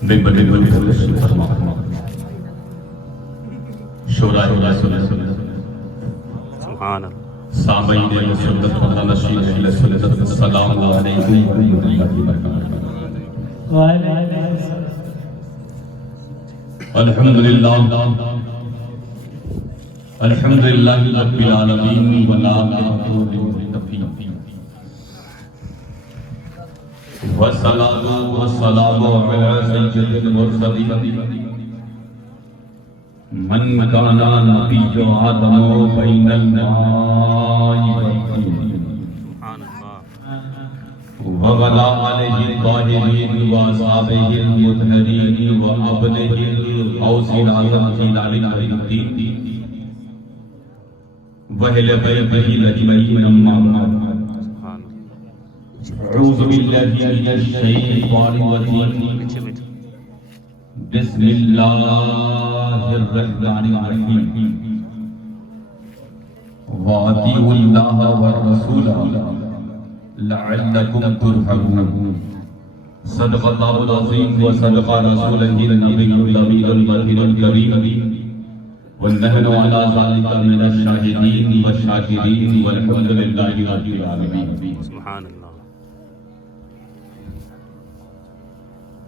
من بڑے بڑے تشریف فرما شورائے رسول سبحان اللہ سامعین رسول اللہ صلی اللہ علیہ وسلم السلام علیکم ورحمۃ اللہ وبرکاتہ الحمدللہ الحمدللہ رب العالمین والصلاة والسلام على سيد المرسلين من كان نبي آدم بين الماء والطين وعلى آله الطاهرين وأصحابه المطهرين وأبنه الغوث الأعظم خلال الدين وأهل بيته أجمعين أما بعد أعوذ بالله من الشيطان الرجيم بسم الله الرحمن الرحيم وأطيعوا الله والرسول لعلكم ترحمون صدق الله العظيم وصدق رسوله النبي الأمين المهدي الكريم ونحن على ذلك من الشاهدين والشاكرين والحمد لله رب العالمين سبحان اللہ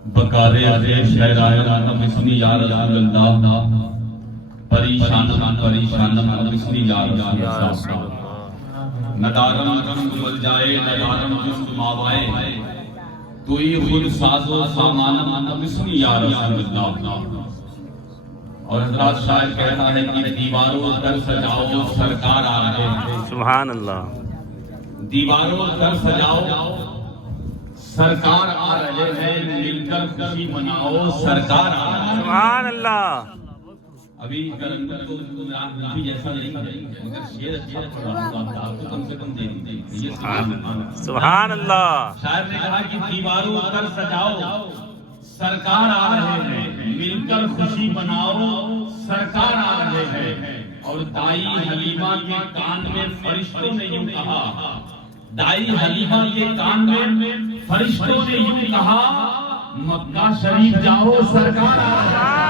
بقارے عزیز شہرائے بسمی یا رسول اللہ پریشانم بسمی یا رسول اللہ ندارم جسم مل جائے ندارم جسم ماوائے توی خود ساز و سامانم بسمی یا رسول اللہ اور حضرات شاعر کہتا ہے کہ دیواروں در سجاؤ سرکار آ رہے ہیں سبحان اللہ دیواروں در سجاؤ سرکار آ رہے ہیں مل کر خوشی مناؤ سرکار آ رہے ہیں سبحان اللہ ابھی کرندر کو بھی جیسا نہیں مگر شیر اچھا پڑھا آپ کو کم سے کم دے دیں سبحان اللہ شاعر نے کہا کہ دیواروں پر سجاؤ سرکار آ رہے ہیں مل کر خوشی مناؤ سرکار آ رہے ہیں اور دائی حلیمہ کے کان میں فرشتوں نے یوں کہا دائی حلیمہ کے کان میں فرشتوں نے یوں کہا مکہ شریف جاؤ سرکار آ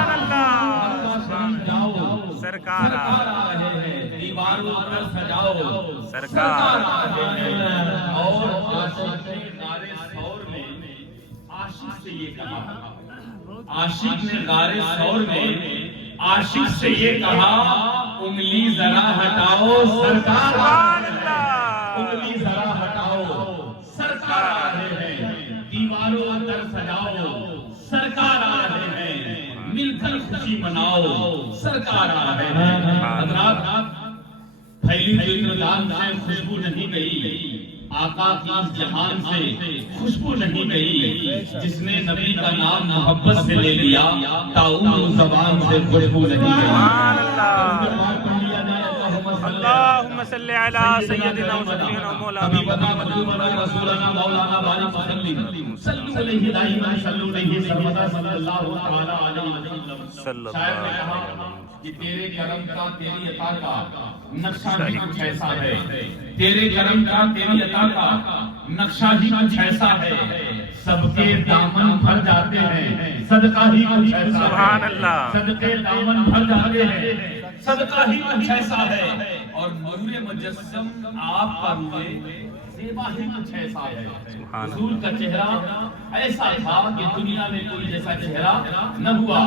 رہے ہیں مکہ شریف جاؤ سرکار آ رہے ہیں دیواروں پر سجاؤ سرکار آ رہے ہیں اور عاشق نے غار ثور میں عاشق سے یہ کہا عاشق نے غار ثور میں عاشق سے یہ کہا انگلی ذرا ہٹاؤ سرکار آ رہے ہیں انگلی ذرا ہٹاؤ سرکار آ رہے ہیں دیواروں اندر سجاؤ سرکار آ رہے ہیں مل کر خوشی مناؤ سرکار آ رہے ہیں حضرات پھیلی ہوئی اندرلان سے خوشبو نہیں گئی آقا کی اس جہان سے خوشبو نہیں گئی جس نے نبی کا نام محبت سے لے لیا تعاون زبان سے خوشبو نہیں گئی اللہم صلی علی سیدنا و سیدنا مولانا محمد رسولنا مولانا بارک وسلم صلی علیہ دائما صلی علیہ سرمدہ صلی اللہ تعالی علیہ وسلم شاعر نے کہا کہ تیرے کرم کا تیری عطا کا نقشہ ہی کچھ ایسا ہے تیرے کرم کا تیری عطا کا نقشہ ہی کچھ ایسا ہے سب کے دامن بھر جاتے ہیں صدقہ ہی کچھ ایسا ہے سبحان اللہ صدقے دامن بھر جاتے ہیں صدقہ ہی کچھ ایسا ہے اور نور مجسم آپ کا روئے زیبا ہی کچھ ایسا ہے حضور کا چہرہ ایسا تھا کہ دنیا میں کوئی جیسا چہرہ نہ ہوا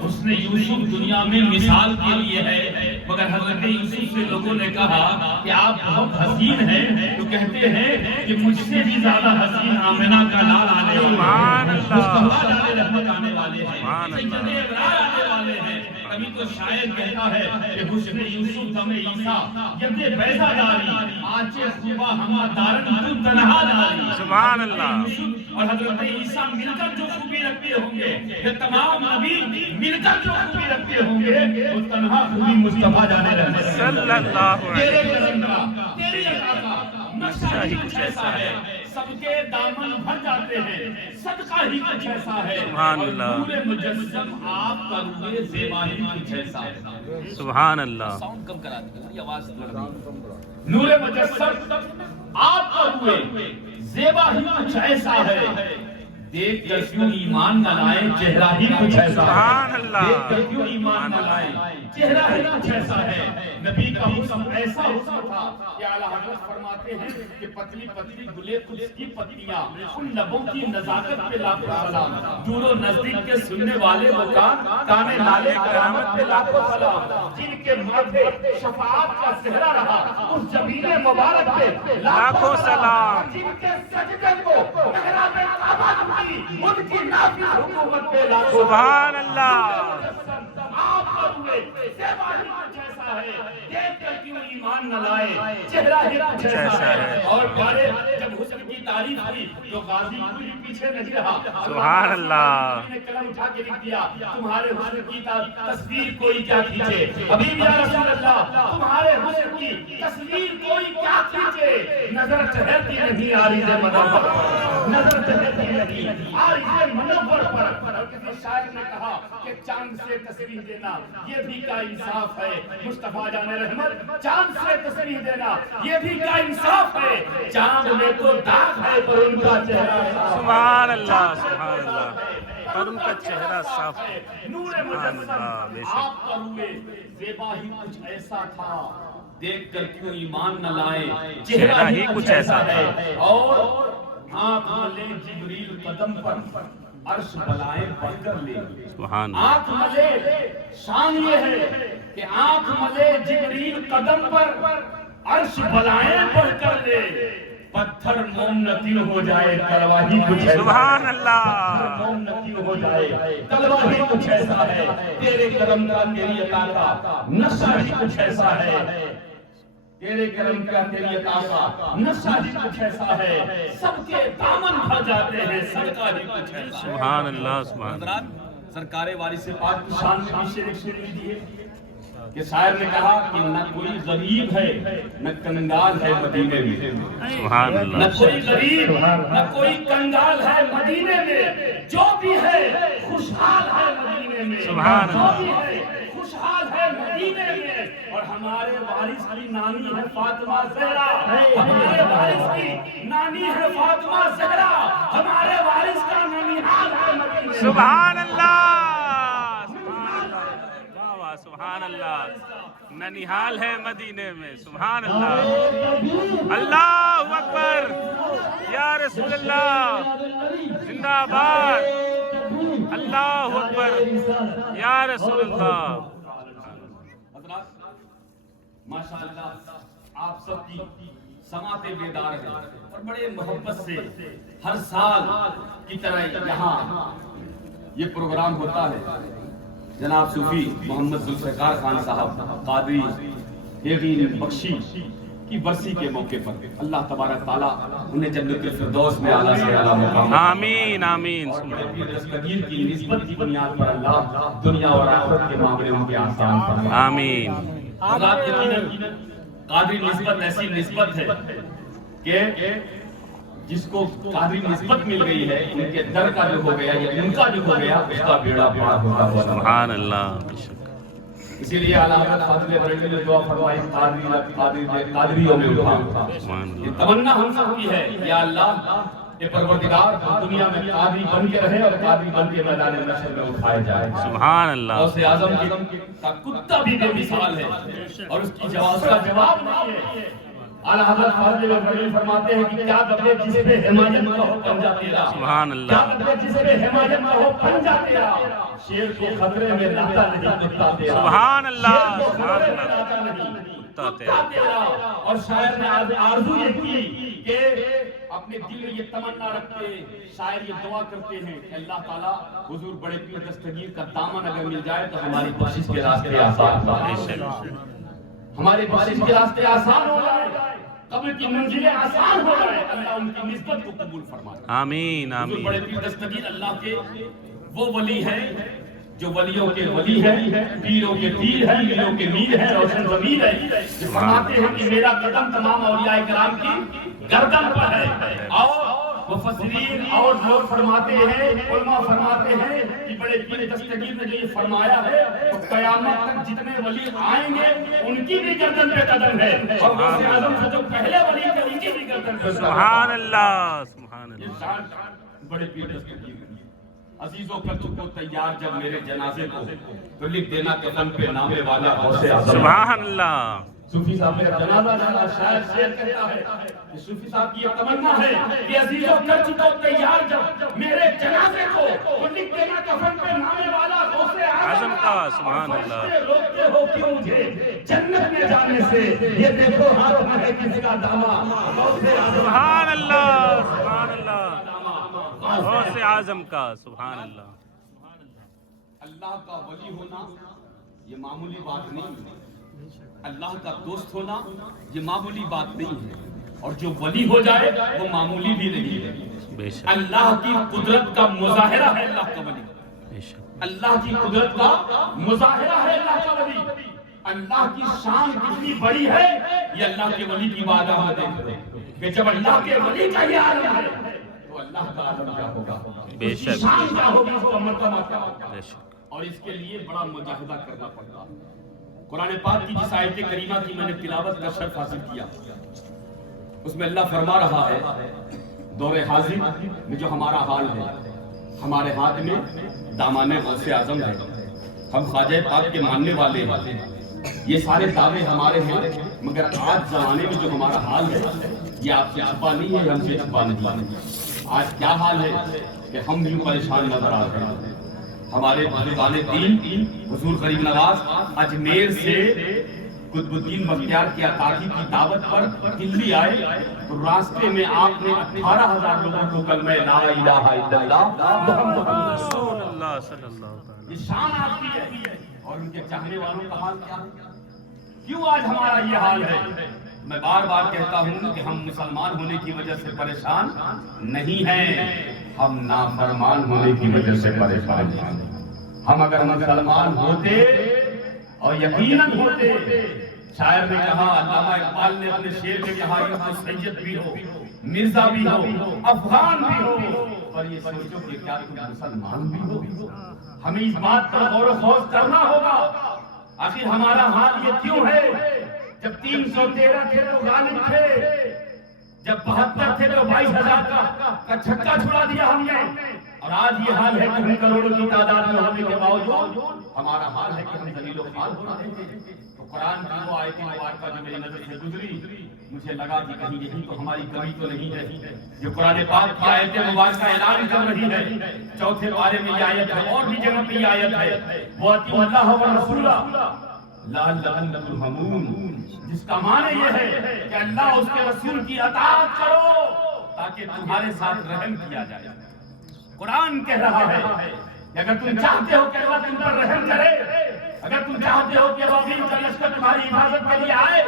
اس نے یوسف دنیا میں مثال کے لیے ہے مگر حضرت یوسف سے لوگوں نے کہا کہ آپ بہت حسین ہیں تو کہتے ہیں کہ مجھ سے بھی زیادہ حسین آمنہ کا لال آنے والے ہیں کبھی تو شاعر کہتا ہے کہ حسن یوسف دم عیسیٰ یدے بیضا داری آنچے خوبہ ہما دارن تو تنہا داری سبحان اللہ اور حضرت عیسیٰ مل کر جو خوبی رکھتے ہوں گے یہ تمام نبی مل کر جو خوبی رکھتے ہوں گے وہ تنہا خوبی مصطفیٰ جانے رہتے ہیں صلی اللہ تیرے کرم کا تیری عطا کا نقشہ ہی کچھ ایسا ہے سب کے دامن بھر جاتے ہیں صدقہ ہی کچھ ایسا ہے سبحان اللہ نور مجسم آپ کا روئے زیبا ہی کچھ ایسا ہے سبحان اللہ ساؤنڈ کم کرا دی یہ آواز نور مجسم آپ کا روئے زیبا ہی کچھ ایسا ہے دیکھ کر کیوں ایمان نہ لائے چہرہ ہی کچھ ایسا سبحان ہے اللہ دیکھ کر کیوں ایمان نہ لائے چہرہ ہی کچھ ایسا ہے نبی کا حسن ایسا حسن تھا کہ اعلیٰ حضرت فرماتے ہیں کہ پتلی پتلی گلے قدس کی پتیاں ان لبوں کی نزاکت پہ لاکھوں سلام دور و نزدیک کے سننے والے وہ کانے نالے کرامت پہ لاکھوں سلام جن کے ماتھے شفاعت کا صحرا رہا اس جبین مبارک پہ لاکھوں سلام جن کے سجدے کو محراب کعبہ ان کی نافذ حکومت پہ لاکھوں سبحان اللہ آپ پر ہوئے سیوا ہی کچھ ایسا ہے دیکھ کر کیوں ایمان نہ لائے چہرہ ہی کچھ ایسا ہے اور پیارے جب حسن کی تعریف کی تو غازی کوئی پیچھے نہیں رہا سبحان اللہ نے قلم اٹھا کے لکھ دیا تمہارے حسن کی تصویر کوئی کیا کھینچے حبیب یا رسول اللہ تمہارے حسن کی تصویر کوئی کیا کھینچے نظر ٹھہرتی نہیں عارض منور نظر ٹھہرتی نہیں عارض منور پر اور کسی شاعر نے کہا کہ چاند سے تصویر دینا یہ بھی کا انصاف ہے مصطفیٰ جان رحمت چاند سے تصویر دینا یہ بھی کا انصاف ہے چاند میں تو داغ ہے پر ان کا چہرہ سبحان اللہ سبحان اللہ پر ان کا چہرہ صاف ہے نور مجسم آپ کا روئے زیبا ہی کچھ ایسا تھا دیکھ کر کیوں ایمان نہ لائے چہرہ ہی کچھ ایسا ہے اور آنکھ ملے جبریل قدم پر عرش بلائیں بڑھ کر لے سبحان آنکھ ملے شان یہ ہے کہ آنکھ ملے جبریل قدم پر عرش بلائیں بڑھ کر لے پتھر موم نتی ہو جائے تلوار ہی کچھ ایسا سبحان اللہ موم نتی ہو جائے تلوار ہی کچھ ایسا ہے تیرے کرم کا تیری عطا کا نشہ ہی کچھ ایسا ہے تیرے کرم کا تیری عطا کا نشہ ہی کچھ ایسا ہے سب کے دامن بھر جاتے ہیں صدقہ ہی کچھ ایسا ہے سبحان اللہ سبحان اللہ حضرات سرکار وارث پاک کی شان میں بھی شعر دی ہے کہ شاعر نے کہا کہ نہ کوئی غریب ہے نہ کنگال ہے مدینے میں سبحان نہ اللہ کوئی غریب نہ کوئی کنگال ہے مدینے میں جو بھی ہے خوشحال ہے مدینے میں سبحان جو اللہ بھی ہے خوشحال ہے مدینے میں اور ہمارے وارث کی نانی ہے فاطمہ زہرا ہمارے وارث کی نانی ہے فاطمہ زہرا ہمارے وارث کا ننیحال ہے مدینے میں سبحان اللہ سبحان اللہ واہ واہ سبحان اللہ ننیحال ہے مدینے میں سبحان اللہ اللہ اکبر یا رسول اللہ زندہ باد اللہ اکبر یا رسول اللہ حضرات ماشاءاللہ آپ سب کی سماعتیں بیدار ہیں اور بڑے محبت سے ہر سال کی طرح یہاں یہ پروگرام ہوتا ہے جناب صوفی محمد ذوالفقار خان صاحب قادری یقین بخشی کی برسی کے موقع پر اللہ تبارک تعالیٰ انہیں جنت الفردوس میں اعلیٰ سے اعلیٰ مقام آمین آمین دستگیر کی نسبت کی بنیاد پر اللہ دنیا اور آخرت کے معاملے ان کے آسان فرمائے آمین حضرات یقیناً قادری نسبت ایسی نسبت ہے کہ جس کو قادری نسبت مل گئی ہے ان کے در کا جو ہو گیا یا ان کا جو ہو گیا اس کا بیڑا پار ہوتا ہوا سبحان اللہ اسی لیے اعلیٰ حضرت فاضل بریلوی نے دعا فرمائی قادریوں میں اٹھا یہ تمنا ہم سب کی ہے یا اللہ اے پروردگار دنیا میں قادری بن کے رہے اور قادری بن کے میدان محشر میں اٹھائے جائے سبحان اللہ غوث اعظم کا کتا بھی بے مثال ہے اور اس کی جواز کا جواب نہیں ہے اعلیٰ حضرت فاضل بریلوی فرماتے ہیں کہ کیا دبے جس پہ حمایت کا ہو پنجا تیرا سبحان اللہ کیا دبے جس پہ حمایت کا ہو پنجا تیرا شیر کو خطرے میں لاتا نہیں کتا تیرا سبحان اللہ شیر کو سبحان خطرے میں اللہ لاتا نہیں کتا کتا تیرا اور شاعر نے آرزو یہ کی کہ اپنے دل میں یہ تمنا رکھتے شاعر یہ دعا کرتے ہیں کہ اللہ تعالیٰ حضور بڑے پیر دستگیر کا دامن اگر مل جائے تو ہماری بخشش کے راستے آسان ہو جائے ہماری بخشش کے راستے آسان ہو جائے قبر کی منزلیں آسان ہو جائے اللہ ان کی نسبت کو قبول فرمائے آمین حضور آمین بڑے پیر دستگیر اللہ کے وہ ولی ہیں جو ولیوں کے ولی ہیں پیروں کے پیر ہیں میروں کے میر ہیں روشن ضمیر ہیں جو فرماتے ہیں کہ میرا قدم تمام اولیاء کرام کی گردن پر ہے اور مفسرین اور لوگ فرماتے ہیں علماء فرماتے ہیں کہ بڑے پیر دستگیر نے جو یہ فرمایا ہے وہ قیامت تک جتنے ولی آئیں گے ان کی بھی گردن پہ قدم ہے اور غوث اعظم سے جو پہلے ولی تھے ان کی بھی گردن پہ سبحان اللہ سبحان اللہ بڑے پیٹر کی عزیزوں کر چکو تیار جب میرے جنازے کو تو لکھ دینا کفن پہ نام والا غوث اعظم. سبحان اللہ. صوفی صاحب میرا جنازہ ڈالا شاعر شعر کہتا ہے کہ صوفی صاحب کی یہ تمنا ہے کہ عزیزوں کر چکو تیار جب میرے جنازے کو تو لکھ دینا کفن پہ نام والا غوث اعظم کا. سبحان اللہ. روکتے ہو کیوں مجھے جنت میں جانے سے یہ دیکھو ہاتھ میں ہے کس کا دامہ غوث اعظم. سبحان اللہ. سبحان اللہ. غوث اعظم کا. سبحان اللہ. اللہ کا ولی ہونا یہ معمولی بات نہیں ہے. اللہ کا دوست ہونا یہ معمولی بات نہیں ہے. اور جو ولی ہو جائے وہ معمولی بھی نہیں ہے. اللہ کی قدرت کا مظاہرہ ہے اللہ کا ولی. اللہ کی قدرت کا مظاہرہ ہے اللہ کا ولی. اللہ کی شان کتنی بڑی ہے یہ اللہ کے ولی کی بارگاہ میں دیکھو کہ جب اللہ کے ولی کا یہ عالم ہے تو اللہ کا عالم کیا ہوگا, اس کی شان کیا ہوگی, اس کا مرتبہ کیا ہوگا. اور اس کے لیے بڑا مجاہدہ کرنا پڑتا. قرآن پاک کی جس آیت کریمہ کی میں نے تلاوت کا شرف حاصل کیا اس میں اللہ فرما رہا ہے دور حاضر میں جو ہمارا حال ہے, ہمارے ہاتھ میں دامان غوث اعظم ہے, ہم خواجہ پاک کے ماننے والے ہیں, یہ سارے دعوے ہمارے ہیں, مگر آج زمانے میں جو ہمارا حال ہے یہ آپ سے چھپا نہیں ہے, ہم سے چھپا نہیں. آج کیا حال ہے کہ ہم بھی پریشان نظر آ رہے ہیں. ہمارے بزرگان دین حضور غریب نواز اجمیر سے قطب الدین بختیار کی عطاقی کی دعوت پر دلی آئے تو راستے میں آپ نے 18,000 لوگوں کو کلمہ لا الہ الا اللہ محمد رسول اللہ صلی اللہ علیہ وسلم. یہ شان آپ کی ہے. اور ان کے چاہنے والوں کا حال کیا ہے؟ کیوں آج ہمارا یہ حال ہے؟ میں بار بار کہتا ہوں کہ ہم مسلمان ہونے کی وجہ سے پریشان نہیں ہیں, ہم نافرمان ہونے کی وجہ سے پریشان ہیں. ہم اگر مسلمان ہوتے اور یقیناً ہوتے, شاعر نے کہا, علامہ اقبال نے اپنے شعر میں کہا, یہ تو سید بھی ہو, مرزا بھی ہو, افغان بھی ہو, اور یہ سوچو کہ کیا تم مسلمان بھی ہو. ہمیں اس بات پر غور و خوض کرنا ہوگا آخر ہمارا حال یہ کیوں ہے. جب 313 تھے تو غالب تھے, جب 72 تھے تو 22,000 کا چھکا چھڑا دیا ہم نے, اور آج یہ حال ہے کہ ہم کروڑوں کی تعداد میں ہونے کے باوجود ہمارا حال ہے کہ ہم ذلیل و خوار ہو رہے ہیں. تو قرآن کی وہ آیت مبارکہ جو میری نظر سے گزری مجھے لگا کہ کہیں یہی تو ہماری کمی تو نہیں ہے جو قرآن پاک کی آیت مبارکہ اعلان کر رہی ہے. چوتھے پارے میں یہ آیت ہے, اور بھی جگہ پہ یہ آیت ہے, وہ اطیعوا اللہ و رسولہ لعلکم ترحمون, جس کا معنی یہ ہے کہ اللہ اس کے رسول کی اطاعت کرو تاکہ تمہارے ساتھ رحم کیا جائے. قرآن کہہ رہا ہے کہ اگر تم چاہتے ہو کہ اللہ تم پر رحم کرے, اگر تم چاہتے ہو کہ ابراہیم کا لشکر تمہاری حفاظت کے لیے آئے,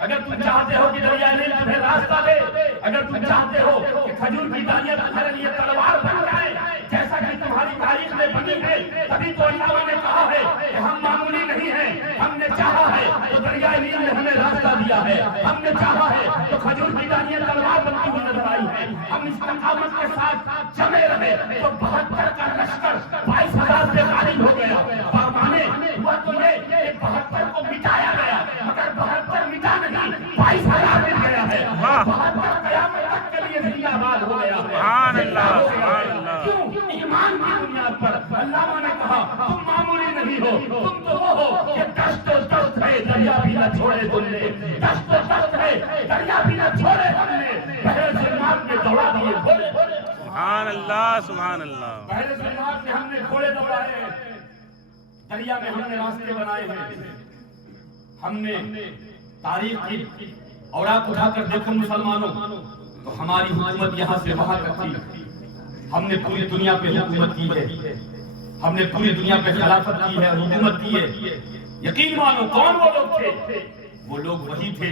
اگر تم چاہتے ہو کہ دریائے نیل تمہیں راستہ دے, اگر تم چاہتے ہو کہ کھجور کی ڈالیاں تمہارے لیے تلوار بن جائے جیسا کہ تمہاری تاریخ میں بنی ہے, تبھی تو اللہ نے کہا ہے کہ ہم معمولی نہیں ہیں. ہم نے چاہا ہے تو دریائے نیل نے ہمیں راستہ دیا ہے, ہم نے چاہا ہے تو کھجور کی ڈالیاں تلوار بنتی ہوئی نظر آئی ہیں. ہم استقامت کے ساتھ جمے رہے تو 72 کا لشکر 22,000 سے غالب ہو گیا. فرمانے ہوا تو یہ کہ 72 کو مٹایا گیا, مگر 72 مٹا نہیں, 22,000 مل گیا ہے. 72 قیامت تک کے لیے زندہ باد ہو گیا ہے. سبحان اللہ. سبحان اللہ. کیوں؟ ایمان کی بنیاد پر. علامہ نے کہا تم معمولی نہیں ہو, تم تو وہ ہو کہ دشت و دست ہے دریا بھی نہ چھوڑے تم نے, دشت و دست ہے دریا بھی نہ چھوڑے ہم نے, بحر ظلمات میں دوڑا دیے گھوڑے. سبحان اللہ. سبحان اللہ. بحر ظلمات میں ہم نے گھوڑے دوڑائے, دریا میں ہم نے راستے بنائے ہیں. ہم نے تاریخ کی اوراق اٹھا کر دیکھو مسلمانوں تو ہماری حکومت یہاں سے وہاں تک تھی. ہم نے پوری دنیا پہ حکومت کی ہے, ہم نے پوری دنیا پہ خلافت کی ہے, حکومت کی ہے. یقین مانو کون وہ لوگ تھے؟ وہ لوگ وہی تھے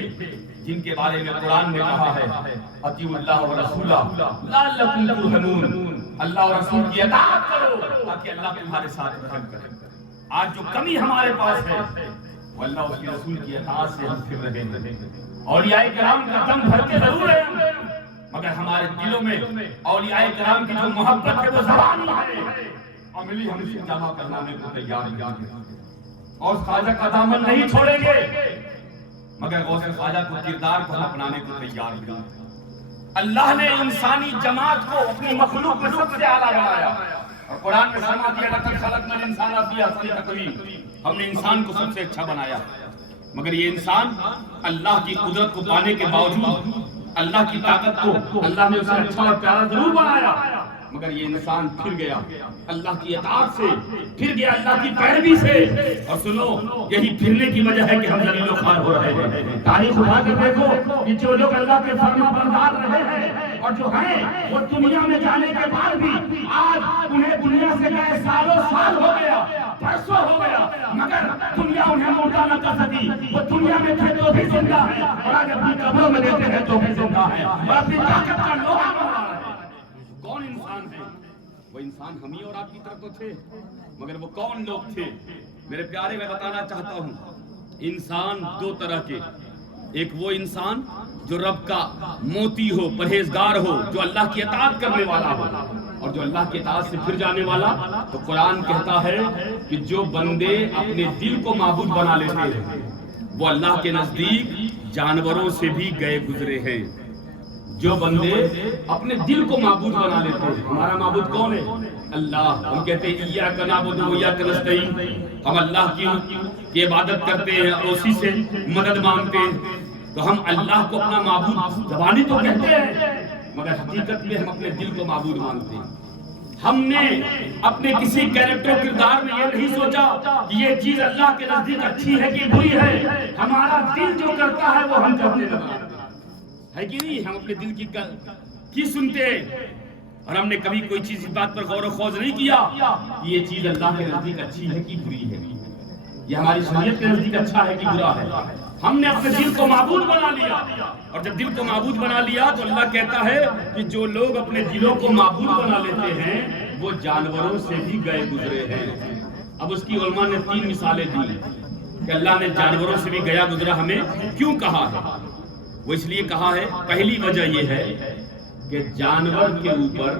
جن کے بارے میں قرآن نے کہا ہے اطیعوا اللہ و رسولہ لعلکم ترحمون, اللہ اور رسول کی اطاعت کرو تاکہ اللہ تمہارے ساتھ رحم کرے. آج جو کمی ہمارے پاس ہے وہ اللہ اور اس کے رسول کی اطاعت سے ہم پھر رہے ہیں. اولیاء کرام کا دم بھرتے ضرور ہیں مگر ہمارے دلوں میں اولیاء کرام کی جو محبت ہے وہ زبانی ہے, عملی ہم اسے جمع کرنے کو تیار ہیں. اور خواجہ کا دامن نہیں چھوڑیں گے مگر غوث خواجہ کو کردار کو اپنانے کو تیار ہیں. اللہ نے انسانی جماعت کو اپنی مخلوق میں سب سے اعلیٰ بنایا، اور قرآن میں فرما دیا لقد خلقنا الانسان فی احسن تقویم، ہم نے انسان کو سب سے اچھا بنایا۔ مگر یہ انسان اللہ کی قدرت کو پانے کے باوجود، اللہ کی طاقت کو اللہ نے اسے اچھا اور پیارا ضرور بنایا، مگر یہ انسان پھر گیا اللہ کی اطاعت سے، پھر گیا اللہ کی پیروی سے۔ اور سنو، یہی پھرنے کی وجہ ہے کہ ہم ذلیل و خوار ہو رہے ہیں۔ تاریخ اٹھا کے دیکھو کہ جو لوگ اللہ کے فرما بردار رہے ہیں اور جو ہیں وہ دنیا میں جانے کے بعد بھی آج انہیں دنیا سے گئے سالوں سال ہو گیا، برسوں ہو گیا، مگر دنیا انہیں مردہ نہ کر سکی۔ وہ دنیا میں تھے تو بھی زندہ ہے، اور آج اپنی قبروں میں دیتے ہیں تو بھی زندہ ہے، اور اپنی طاقت کا لوہا بنا رہے ہیں۔ کون انسان ہے؟ وہ انسان ہم ہی اور آپ کی طرف تو تھے، مگر وہ کون لوگ تھے؟ میرے پیارے، میں بتانا چاہتا ہوں، انسان دو طرح کے، ایک وہ انسان جو رب کا موتی ہو، پرہیزگار ہو، جو اللہ کی اطاعت کرنے والا ہو، اور جو اللہ کی اطاعت سے پھر جانے والا۔ تو قرآن کہتا ہے کہ جو بندے اپنے دل کو معبود بنا لیتے ہیں وہ اللہ کے نزدیک جانوروں سے بھی گئے گزرے ہیں۔ جو بندے اپنے دل کو معبود بنا لیتے ہیں، ہمارا معبود کون ہے؟ اللہ۔ ہم کہتے ہیں ایاک نعبد و ایاک نستعین، ہم اللہ کی عبادت کرتے ہیں اور اسی سے مدد مانگتے ہیں۔ تو ہم اللہ کو اپنا معبود زبانی تو کہتے ہیں، مگر حقیقت میں ہم اپنے دل کو معبود مانتے ہیں۔ ہم نے اپنے کسی کیریکٹر و کردار میں یہ نہیں سوچا کہ یہ چیز اللہ کے نزدیک اچھی ہے کہ بری ہے، ہمارا دل جو کرتا ہے وہ ہم کرنے لگا ہے کہ نہیں؟ ہم اپنے دل کی سنتے ہیں، اور ہم نے کبھی کوئی چیز اس بات پر غور و خوض نہیں کیا کہ یہ چیز اللہ کے نزدیک اچھی ہے کہ بری ہے، یہ ہماری شریعت کے نزدیک اچھا ہے کہ برا ہے۔ ہم نے اپنے دل کو معبود بنا لیا، اور جب دل کو معبود بنا لیا تو اللہ کہتا ہے کہ جو لوگ اپنے دلوں کو معبود بنا لیتے ہیں وہ جانوروں سے بھی گئے گزرے ہیں۔ اب اس کی علماء نے 3 مثالیں دی کہ اللہ نے جانوروں سے بھی گیا گزرا ہمیں کیوں کہا ہے۔ وہ اس لیے کہا ہے، پہلی وجہ یہ ہے کہ جانور کے اوپر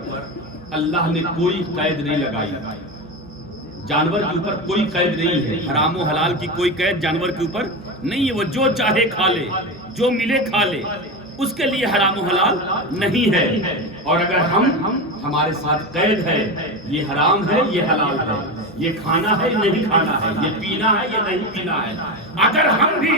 اللہ نے کوئی قید نہیں لگائی، جانور کے اوپر کوئی قید نہیں ہے، حرام و حلال کی کوئی قید جانور کے اوپر نہیں ہے، وہ جو چاہے کھا لے، جو ملے کھا لے، اس کے لیے حرام و حلال نہیں ہے۔ اور اگر ہمارے ساتھ قید ہے، یہ حرام ہے یہ حلال ہے، یہ کھانا ہے نہیں کھانا ہے، یہ پینا ہے یہ نہیں پینا ہے، اگر ہم بھی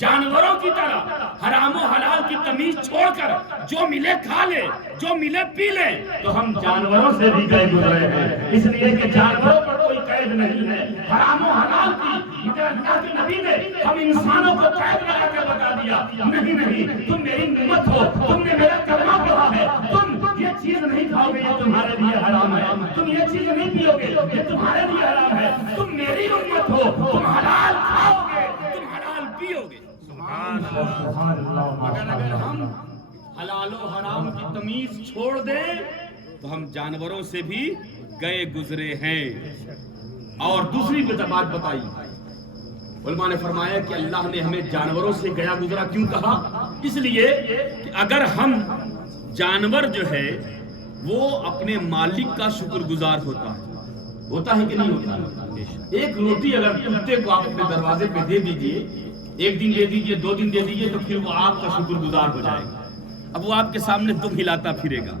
جانوروں کی طرح حرام و حلال کی تمیز چھوڑ کر جو ملے کھا لے، جو ملے پی لے، تو ہم جانوروں سے بھی گئے گزرے ہیں۔ اس لیے کہ جانوروں پر کوئی قید نہیں ہے حرام و حلال کی، مگر اللہ کے نبی نے ہم انسانوں کو قید لگا کر بتا دیا، نہیں تم میری امت ہو، تم نے میرا کلمہ پڑھا ہے، تم یہ چیز نہیں کھاؤ گے یہ تمہارے لیے حرام ہے، تم یہ چیز نہیں پیو گے یہ تمہارے لیے حرام ہے، تم میری امت ہو، تم حلال کھاؤ گے تم حلال پیو گے۔ مگر اگر ہم حلال و حرام کی تمیز چھوڑ دیں تو ہم جانوروں سے بھی گئے گزرے ہیں۔ اور دوسری بات بتائی، علماء نے فرمایا کہ اللہ نے ہمیں جانوروں سے گیا گزرا کیوں کہا؟ اس لیے کہ اگر ہم جانور جو ہے وہ اپنے مالک کا شکر گزار ہوتا ہے کہ نہیں ہوتا؟ ایک روٹی اگر کتے کو آپ اپنے دروازے پہ دے دیجئے، 1 دن دے دیجئے 2 دن دے دیجئے، تو پھر وہ آپ کا شکر گزار ہو جائے گا۔ اب وہ آپ کے سامنے دم ہلاتا پھرے گا۔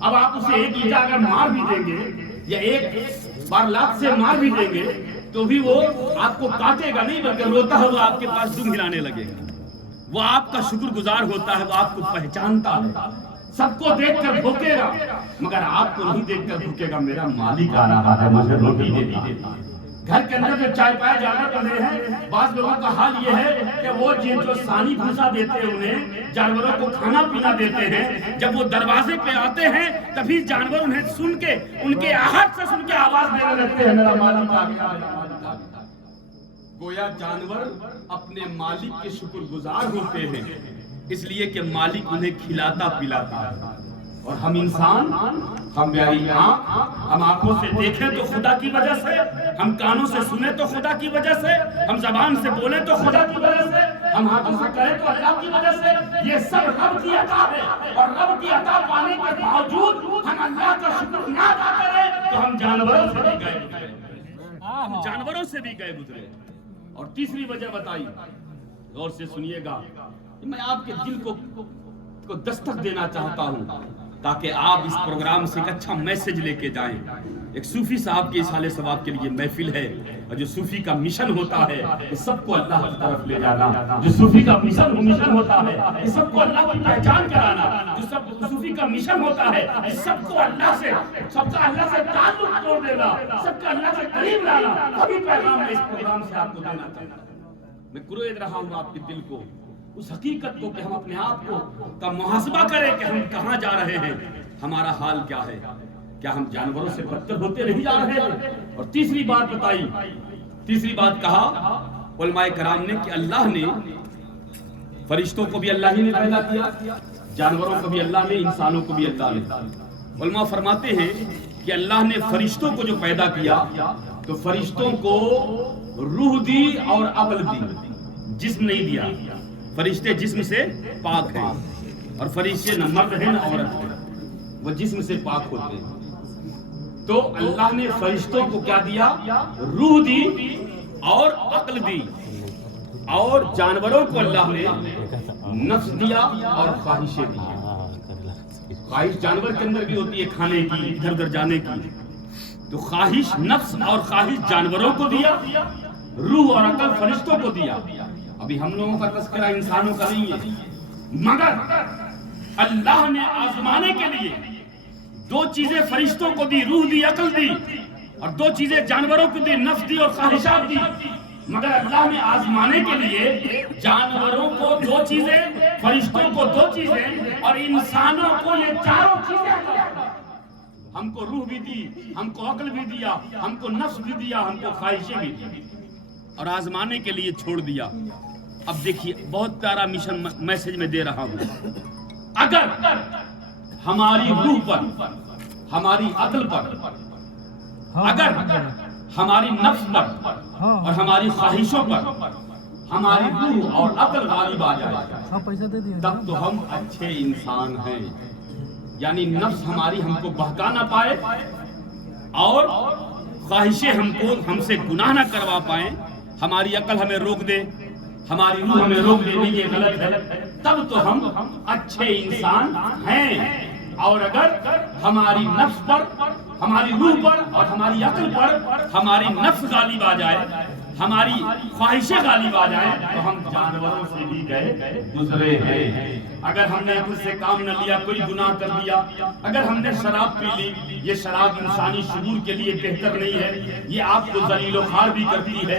اب آپ اسے 1 اینٹا اگر مار بھی دیں گے یا 1 بار لات سے مار بھی دیں گے تو بھی وہ آپ کو کاٹے گا نہیں، بلکہ روتا ہوا آپ کے پاس دم ہلانے لگے گا۔ وہ آپ کا شکر گزار ہوتا ہے، وہ آپ کو پہچانتا ہے، سب کو دیکھ کر بھوکے گا، مگر آپ کو نہیں دیکھ کر بھوکے گا، میرا مالک آ رہا ہے مجھے روٹی دے دیجیے۔ گھر کے اندر جو چائے پائے جانور بندے ہیں، بعض لوگوں کا حال یہ ہے کہ وہ جو ثانی بھوسا دیتے ہیں انہیں، جانوروں کو کھانا پینا دیتے ہیں، جب وہ دروازے پہ آتے ہیں تبھی جانور انہیں سن کے، ان کے آہٹ سے سن کے آواز دینے لگتے ہیں، میرا مالک آ گیا، میرا مالک آ گیا۔ گویا جانور اپنے مالک کے شکر گزار ہوتے ہیں، اس لیے کہ مالک انہیں کھلاتا پلاتا ہے۔ اور ہم انسان، ہم پیاری آنکھ، ہم آنکھوں سے دیکھیں تو خدا کی وجہ سے، ہم کانوں سے سنیں تو خدا کی وجہ سے، ہم زبان سے بولیں تو خدا کی وجہ سے، ہم ہاتھوں سے کریں تو اللہ کی وجہ سے، یہ سب رب کی عطا ہے۔ اور رب کی عطا پانے کے باوجود ہم اللہ کا شکر نہ ادا کریں تو ہم جانوروں سے بھی گئے گزرے، جانوروں سے بھی گئے گزرے۔ اور تیسری وجہ بتائی، غور سے سنیے گا، میں آپ کے دل کو کو دستک دینا چاہتا ہوں تاکہ آپ اس پروگرام سے ایک اچھا میسج لے کے جائیں. ایک صوفی صاحب کے اصالے ثواب کے لیے محفل ہے، اور جو صوفی کا مشن ہوتا ہے کہ سب کو اللہ کی طرف لے جانا، جو صوفی کا مشن ہوتا ہے کہ سب کو اللہ کی پہچان کرانا، جو صوفی کا مشن ہوتا ہے کہ سب کو اللہ سے تعلق توڑ دینا، سب کا اللہ سے قریب لانا، وہی پیغام میں اس پروگرام سے آپ کو دینا چاہتا ہوں. میں کروید رہا ہوں آپ کے دل کو، اس حقیقت کو کہ ہم اپنے آپ کو کا محاسبہ کریں کہ ہم کہاں جا رہے ہیں، ہمارا حال کیا ہے، کیا ہم جانوروں سے بدتر ہوتے نہیں جا رہے ہیں. اور تیسری بات بتائی، تیسری بات کہا علماء کرام نے کہ اللہ نے فرشتوں کو بھی اللہ ہی نے پیدا کیا، جانوروں کو بھی اللہ نے، انسانوں کو بھی اللہ نے. علماء فرماتے ہیں کہ اللہ نے فرشتوں کو جو پیدا کیا تو فرشتوں کو روح دی اور عقل دی، جسم نہیں دیا. فرشتے جسم سے پاک ہیں، اور فرشتے نہ مرد ہیں نہ عورت ہیں، وہ جسم سے پاک ہوتے ہیں. تو اللہ نے فرشتوں کو کیا دیا؟ روح دی اور عقل دی. اور جانوروں کو اللہ نے نفس دیا اور خواہشیں دی. خواہش جانور کے اندر بھی ہوتی ہے کھانے کی، ادھر ادھر جانے کی. تو خواہش نفس اور خواہش جانوروں کو دیا، روح اور عقل فرشتوں کو دیا. ابھی ہم لوگوں کا تذکرہ انسانوں کا نہیں ہے، مگر اللہ نے آزمانے کے لیے دو چیزیں فرشتوں کو دی، روح دی، عقل دی، اور دو چیزیں جانوروں کو دی، نفس دی اور خواہشات دی. مگر اللہ نے آزمانے کے لیے جانوروں کو دو چیزیں، فرشتوں کو دو چیزیں، اور انسانوں کو یہ چاروں چیزیں. ہم کو روح بھی دی، ہم کو عقل بھی دیا، ہم کو نفس بھی دیا، ہم کو خواہشیں بھی دی، اور آزمانے کے لیے چھوڑ دیا. اب دیکھیے بہت پیارا مشن میسج میں دے رہا ہوں. اگر ہماری روح پر، ہماری عقل پر، اگر ہماری نفس پر اور ہماری خواہشوں پر ہماری روح اور عقل غالب آ جائے تب تو ہم اچھے انسان ہیں. یعنی نفس ہماری ہم کو بہکا نہ پائے اور خواہشیں ہم سے گناہ نہ کروا پائیں، ہماری عقل ہمیں روک دے، ہماری روح ہمیں روک دے نہیں یہ غلط ہے، تب تو ہم اچھے انسان ہیں. اور اگر ہماری نفس پر، ہماری روح پر اور ہماری عقل پر ہماری نفس غالب آ جائے، ہماری خواہشیں غالب آ جائیں، تو ہم جانوروں سے بھی گئے گزرے ہیں. اگر ہم نے عقل سے کام نہ لیا، کوئی گناہ کر دیا، اگر ہم نے شراب پی لی، یہ شراب انسانی شعور کے لیے بہتر نہیں ہے، یہ آپ کو ذلیل و خوار بھی کرتی ہے،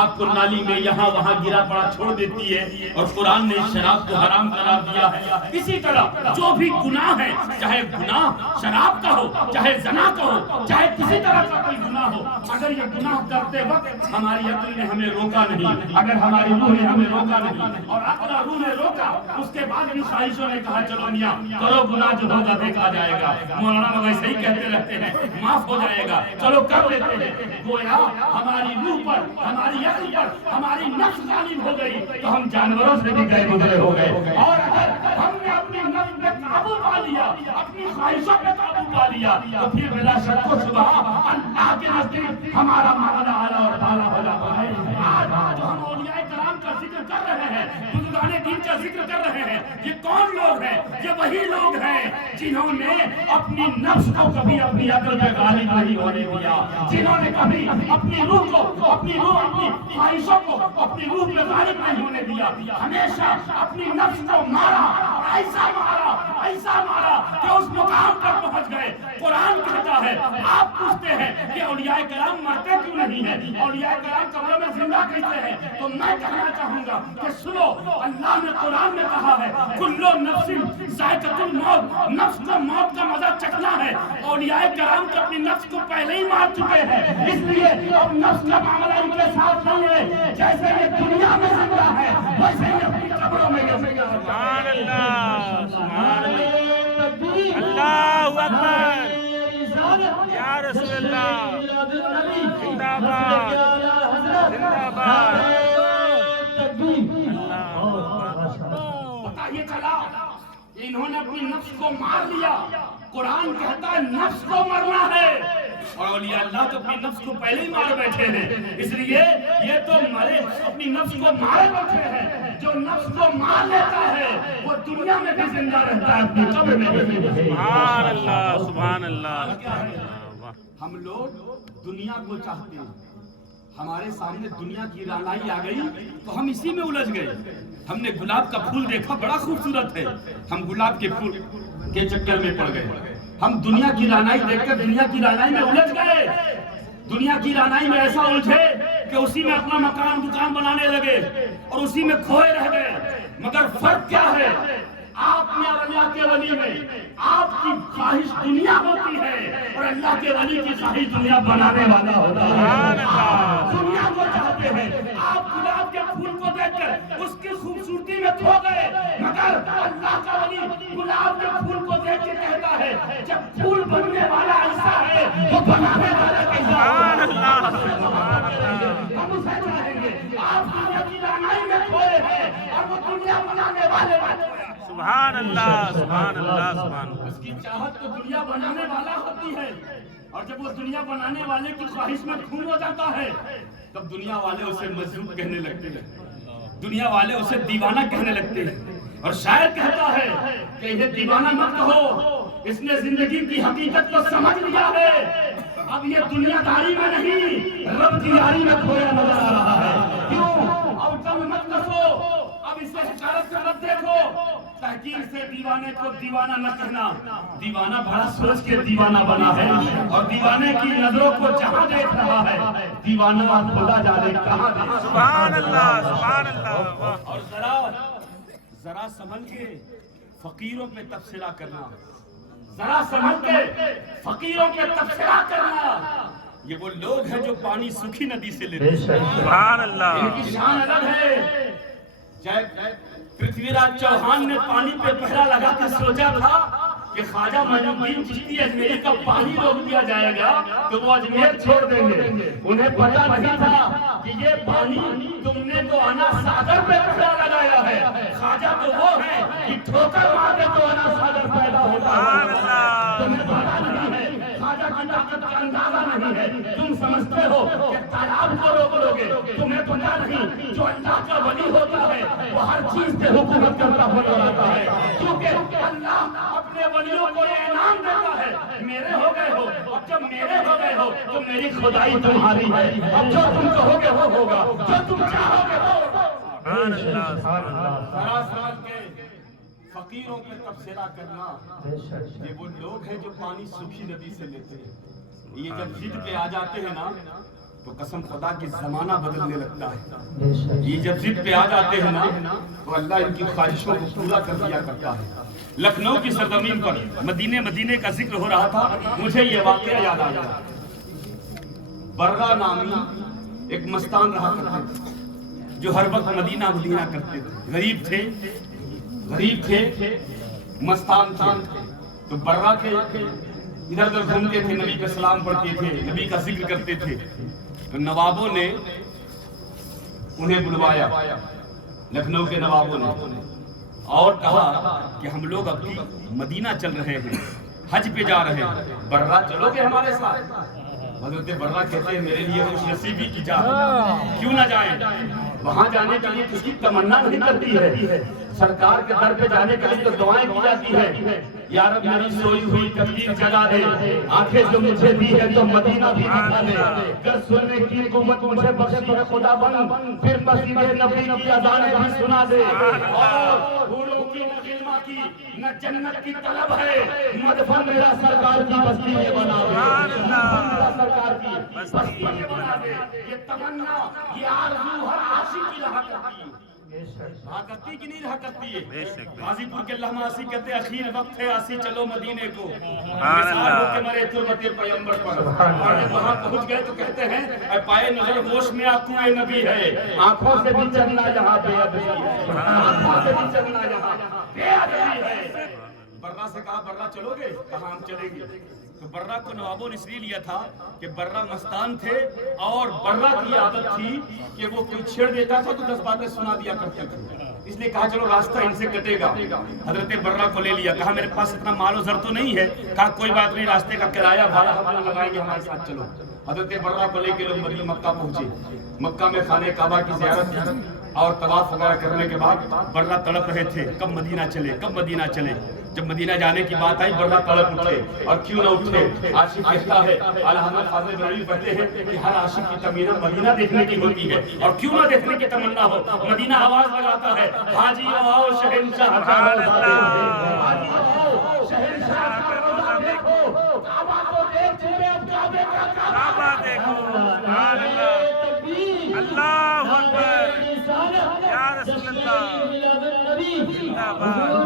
آپ کو نالی میں یہاں وہاں گرا پڑا چھوڑ دیتی ہے، اور قرآن نے شراب کو حرام قرار دیا ہے. اسی طرح جو بھی گناہ ہے، چاہے گناہ شراب کا ہو، چاہے زنا کا ہو، چاہے کسی طرح کا کوئی گناہ ہو، اگر یہ گناہ کرتے وقت ہماری عقل نے ہمیں روکا نہیں، اگر ہماری روح نے ہمیں روکا نہیں، اور عقل اور روح نے روکا، اس کے بعد بھی خواہشوں نے کہا چلو میاں کرو گناہ، جو ہوگا دیکھا جائے گا، مولانا ویسے ہی کہتے رہتے ہیں معاف ہو جائے گا، چلو کر لیتے ہیں. گویا ہماری روح پر، ہماری عقل پر ہماری نفس غالب ہو گئی تو ہم جانوروں سے بھی گئے گزرے ہو گئے. اور اگر ہم نے اپنی نفس پہ قابو پا لیا، اپنی خواہشوں پہ قابو پا لیا، تو پھر بلا شک و شبہ اللہ کے نزدیک ہمارا معاملہ اعلیٰ اور بالا ہو جاتا ہے. آج جو ہم اولیاء کرام کا ذکر کر رہے ہیں، بزرگان دین کا ذکر کر رہے ہیں، یہ کون لوگ ہیں؟ یہ وہی لوگ ہیں جنہوں نے اپنی نفس کو کبھی اپنی عقل پہ غالب نہیں ہونے دیا، جنہوں نے کبھی اپنی روح کو، اپنی خواہشوں کو اپنی روح پہ غالب نہیں ہونے دیا، ہمیشہ اپنی نفس کو مارا، ایسا مارا کہ اس مقام پر پہنچ گئے. قرآن کہتا ہے، آپ پوچھتے ہیں کہ اولیاء کرام مرتے کیوں نہیں ہیں، اولیاء کرام قبروں میں زندہ کیسے ہیں؟ تو میں کہنا چاہوں گا کہ سنو، اللہ نے قرآن میں کہا ہے کل نفس ذائقۃ الموت، نفس کو موت کا مزہ چکھنا ہے. اولیاء کرام کو اپنی نفس کو پہلے ہی مار چکے ہیں، اس لیے اب نفس کا معاملہ ان کے ساتھ نہیں ہے. جیسے یہ دنیا میں زندہ ہے ویسے ہی اپنی قبروں میں زندہ ہے. سبحان اللہ، سبحان اللہ، اللہ اکبر، یا رسول اللہ، زندہ باد، زندہ باد. پتہ یہ چلا انہوں نے اپنی نفس کو مار لیا. قرآن کہتا ہے نفس کو مرنا ہے، اور اولیاء اللہ تو اپنی نفس کو پہلے ہی مار بیٹھے ہیں، اس لیے یہ تو مرے اپنی نفس کو مارے بیٹھے ہیں۔ جو نفس کو مار لیتا ہے وہ دنیا میں بھی زندہ رہتا ہے، اپنی قبر میں بھی زندہ رہتا ہے۔ سبحان اللہ سبحان اللہ۔ ہم لوگ دنیا کو چاہتے ہیں، ہمارے سامنے دنیا کی رعنائی آ گئی تو ہم اسی میں الجھ گئے۔ ہم نے گلاب کا پھول دیکھا، بڑا خوبصورت ہے، ہم گلاب کے پھول کے چکر میں پڑ گئے۔ ہم دنیا کی رعنائی دیکھ کر دنیا کی رعنائی میں الجھ گئے، دنیا کی رعنائی میں ایسا الجھے کہ اسی میں اپنا مکان دکان بنانے لگے اور اسی میں کھوئے رہ گئے۔ مگر فرق کیا ہے؟ آپ میں اور اللہ کے ولی میں آپ کی خواہش دنیا ہوتی ہے اور اللہ کے ولی کی خواہش دنیا بنانے والا ہوتا ہے۔ آپ دنیا کو چاہتے ہیں، آپ گلاب کے پھول کو دیکھ کر اس کی خوبصورتی میں کھو گئے، مگر اللہ کا ولی گلاب کے پھول کو دیکھ کے کہتا ہے جب پھول بننے والا ایسا ہے تو بنانے والا کیسا ہوگا؟ ہم اسے چاہیں گے۔ آپ دنیا کی رعنائی میں کھوئے ہیں اور وہ دنیا بنانے والے سبحان اللہ سبحان اللہ سبحان اللہ۔ اس کی چاہت تو دنیا بنانے والا ہوتی ہے، اور جب وہ دنیا بنانے والے کی خواہش میں خون ہو جاتا ہے تب دنیا والے اسے مجذوب کہنے لگتے ہیں، دنیا والے اسے دیوانہ کہنے لگتے ہیں۔ اور شاعر کہتا ہے کہ یہ دیوانہ مت کہو، اس نے زندگی کی حقیقت کو سمجھ لیا ہے، اب یہ دنیا داری میں نہیں رب کی یاری میں کھویا نظر آ رہا ہے۔ کیوں؟ اب کم مت کسو، اب اسے حقارت سے مت دیکھو، تحقیر سے دیوانے کو دیوانہ نہ کہنا۔ دیوانہ بڑا سوچ کے دیوانہ بنا ہے، اور دیوانے کی نظروں کو جہاں دیکھ رہا ہے دیوانہ خدا جانے کہاں دیکھ۔ سبحان اللہ سبحان اللہ۔ اور ذرا سمجھ کے فقیروں پہ تبصرہ کرنا، ذرا سمجھ کے فقیروں پہ تبصرہ کرنا۔ یہ وہ لوگ ہیں جو پانی سکھی ندی سے لیتے ہیں، سبحان اللہ۔ ان کی شان الگ ہے۔ جب پرتھوی راج چوہان نے پانی پہ پہرا لگا کے سوچا تھا کہ خواجہ معین الدین چشتی اجمیری کا پانی روک دیا جائے گا تو وہ اجمیر چھوڑ دیں گے، انہیں پتہ نہیں تھا کہ یہ پانی تم نے تو انا ساگر پہ پہرا لگایا ہے۔ خواجہ تو وہ ہے کہ ٹھوکر مار دے تو انا ساگر پیدا ہوتا ہے۔ تمہیں پتہ نہیں ہے، خواجہ کی طاقت کا اندازہ نہیں ہے۔ تم سمجھتے ہو کہ تالاب کو روک لو گے، تمہیں پتہ نہیں جو اللہ کا ولی ہوتا ہے وہ ہر چیز پہ حکومت کرتا ہوا آتا ہے، کیونکہ اللہ اپنے ولیوں کو انعام دیتا ہے۔ میرے ہو گئے ہو، اب جب میرے ہو گئے ہو تو میری خدائی تمہاری ہے، اب جو تم کہو گے وہ ہوگا، جو تم چاہو گے وہ ہوگا۔ سبحان اللہ سبحان اللہ۔ ذرا سمجھ کے فقیروں پہ تبصرہ کرنا۔ یہ وہ لوگ ہیں جو پانی سکھی ندی سے لیتے ہیں، یہ جب ضد پہ آ جاتے ہیں نا تو قسم خدا کی زمانہ بدلنے لگتا ہے۔ یہ جب ضد پہ آ جاتے ہیں نا تو اللہ ان کی خواہشوں کو پورا کر دیا کرتا ہے۔ لکھنؤ کی سرزمین پر مدینے کا ذکر ہو رہا تھا، مجھے یہ واقعہ یاد آ گیا۔ برہ نامی ایک مستان رہا کرتے تھے جو ہر وقت مدینہ کرتے تھے، غریب تھے، مستان تھے، تو برہ کے ادھر ادھر گھومتے تھے، نبی کا سلام پڑھتے تھے، نبی کا ذکر کرتے تھے۔ تو نوابوں نے انہیں بلوایا، لکھنؤ کے نوابوں نے، اور کہا کہ ہم لوگ اب بھی مدینہ چل رہے ہیں، حج پہ جا رہے ہیں، برہ چلو گے ہمارے ساتھ؟ حضرت برہ کہتے ہیں میرے لیے خوش نصیبی کی جا، کیوں نہ جائیں؟ وہاں جانے کے لیے کسی تمنا نہیں کرتی ہے، سرکار کے در پہ جانے کے لیے تو دعائیں کی جاتی ہے، یا رب میری سوئی ہوئی تقدیر جگا دے، آنکھیں جو مجھے دی ہے تو مدینہ بھی دکھا دے، گر سننے کی قوت مجھے بخشی ہے خدا بن، پھر مسجد نبی کی اذانیں بھی سنا دے، اور حوروں کی نہ غلما کی نہ جنت کی طلب ہے، مدفن میرا سرکار کی بستی میں بنا دے، مدفن میرا سرکار کی بستی میں بنا دے۔ یہ تمنا، یہ آرزو ہر عاشق کی رہا کرتی ہے، رہا کرتی کہ نہیں رہا کرتی ہے؟ غازی پور کے اللہ معاصی کہتے اخیر وقت ہے آسی چلو مدینے کو، مثال ہو کے مرے تربت پیغمبر پر، اور جب وہاں پہنچ گئے تو کہتے ہیں اے پائے نظر ہوش میں آنکھوں نبی ہے، آنکھوں سے بھی چلنا جہاں بے ادبی ہے، آنکھوں سے بھی چلنا جہاں بے ادبی ہے۔ برہ سے کہا برہ چلو گے؟ کہاں ہم چلیں گے۔ تو برہ کو نوابوں نے اس لیے لیا تھا کہ برہ مستان تھے، اور برہ کی عادت تھی کہ وہ کوئی چھیڑ دیتا تھا تو 10 باتیں سنا دیا کرتے تھے، اس لیے کہا چلو راستہ ان سے کٹے گا. حضرت برہ کو لے لیا, کہا میرے پاس اتنا مال و زر تو نہیں ہے, کہا کوئی بات نہیں, راستے کا کرایہ بھاڑا ہم لوگ لگائیں گے, ہمارے ساتھ چلو. حضرت برہ کو لے کے لوگ مدینہ مکہ پہنچے. مکہ میں خانہ کعبہ کی زیارت کی اور طواف وغیرہ کرنے کے بعد برہ تڑپ رہے تھے کب مدینہ چلے, کب مدینہ چلے. جب مدینہ جانے کی بات آئی برہ تڑپ اٹھے, اور کیوں نہ اٹھے. عاشق کہتا ہے, اعلی حضرت فاضل بریلوی کہتے ہیں کہ ہر عاشق کی تمنا مدینہ دیکھنے کی ہوتی ہے, اور کیوں نہ دیکھنے کی تمنا ہو. مدینہ آواز لگاتا ہے, حاجی آؤ شہنشاہ کا روضہ دیکھو, شہنشاہ کا روضہ دیکھو, کعبہ کو دیکھ چکے اب کعبے کا کعبہ دیکھو. سبحان اللہ, اللہ اکبر, یا رسول اللہ, زندہ باد.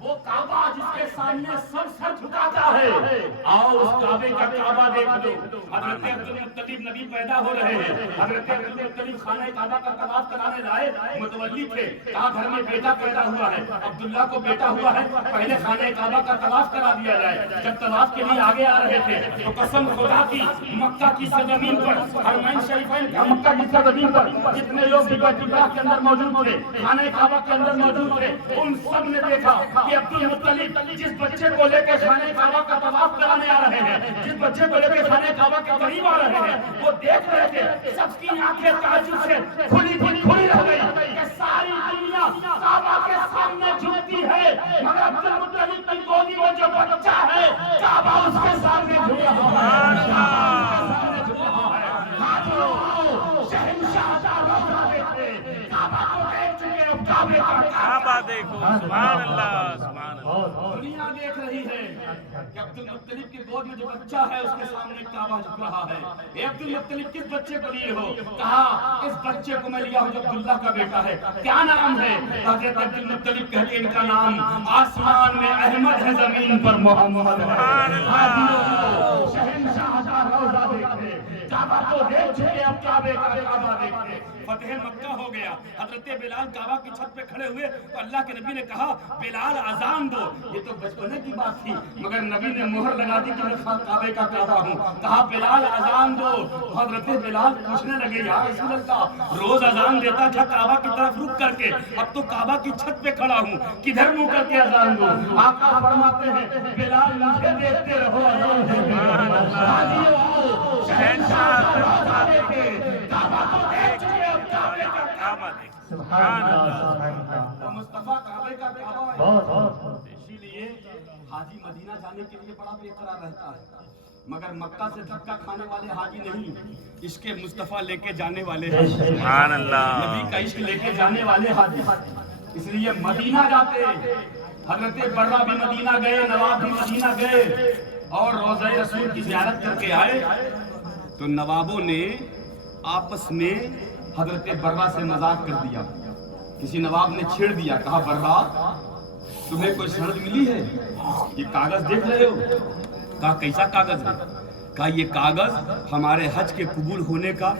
وہ کعبہ جس کے سامنے سر جھکاتا ہے, آؤ اس کعبے کا کعبہ دیکھ لو. حضرت عبدالمطلب نبی پیدا ہو رہے ہیں. حضرت عبدالمطلب خانہ کعبہ کا طواف کرانے لائے متولی تھے. کہا گھر میں بیٹا پیدا ہوا ہے, عبداللہ کو بیٹا ہوا ہے, پہلے خانہ کعبہ کا طواف کرا دیا جائے. جب طواف کے لیے آگے آ رہے تھے تو قسم خدا کی مکہ کی سرزمین پر, حرمین شریفین کا مکہ کی سرزمین پر جتنے لوگ بیت اللہ کے اندر موجود تھے, خانہ کعبہ کے اندر موجود تھے, ان سب نے دیکھا کہ عبدالمطلب جس بچے کو لے کے خانہ کعبہ کا طواف کرانے آ رہے ہیں, جس بچے کو لے کے خانہ کعبہ کے قریب آ رہے ہیں, وہ دیکھ رہے تھے. سب کی آنکھیں تعجب سے کھلی رہ گئی کہ ساری دنیا کعبہ کے سامنے جھکتی ہے, مگر عبدالمطلب کی گودی میں جو بچہ ہے کعبہ اس کے سامنے جھک رہا ہے. شہنشاہ کا روضہ دیکھے, کعبہ کو دیکھ چکے, اب کعبے کا کعبہ دیکھو. سبحان اللہ, سبحان اللہ. دنیا دیکھ رہی ہے کہ عبدالمطلب کی گود میں جو بچہ ہے اس کے سامنے کعبہ جھک رہا ہے. اے عبدالمطلب کس بچے کو لیے ہو؟ کہا اس بچے کو میں لیا ہوں جو عبداللہ کا بیٹا ہے. کیا نام ہے؟ حضرت عبدالمطلب کہتے ہیں ان کا نام آسمان میں احمد ہے, زمین پر محمد ہے. شہنشاہ کا روضہ دیکھے, کعبہ کو دیکھ چکے, اب کعبے کا کعبہ دیکھے. فتح مکہ ہو گیا. حضرت بلال کعبہ کی چھت پہ کھڑے ہوئے تو اللہ کے نبی نے کہا بلال اذان دو. یہ تو بچپنے کی بات تھی, مگر نبی نے مہر لگا دی کہ میں کعبے کا کعبہ ہوں. کہا بلال اذان دو. حضرت بلال پوچھنے لگے, یا رسول اللہ روز اذان دیتا تھا کعبہ کی طرف رک کر کے, اب تو کعبہ کی چھت پہ کھڑا ہوں, کدھر منہ کر کے اذان دو؟ آقا فرماتے ہیں بلال مجھے دیکھتے رہو, اذان دو. شہنشاہ کا روضہ دیکھے, کعبہ کو دیکھ چکے, کعبہ دیکھو. سبحان اللہ. مصطفیٰ کعبے کا کعبہ ہے. اسی لیے حاجی مدینہ جانے کے لیے بڑا بے قرار رہتا ہے, مگر مکہ سے دھکا کھانے والے حاجی نہیں, عشق مصطفیٰ لے کے جانے والے ہیں. سبحان اللہ. نبی کا عشق لے کے جانے والے حاجی, اس لیے مدینہ جاتے. حضرت برہ بھی مدینہ گئے, نواب بھی مدینہ گئے, اور روضہ رسول کی زیارت کر کے آئے تو نوابوں نے آپس میں حضرت برہ سے مذاق کر دیا. کسی نواب نے چھیڑ دیا, کہا برہ تمہیں کوئی سند ملی ہے؟ یہ کاغذ دیکھ رہے ہو؟ کہا کیسا کاغذ ہے؟ کہا یہ کاغذ ہمارے حج کے قبول ہونے کا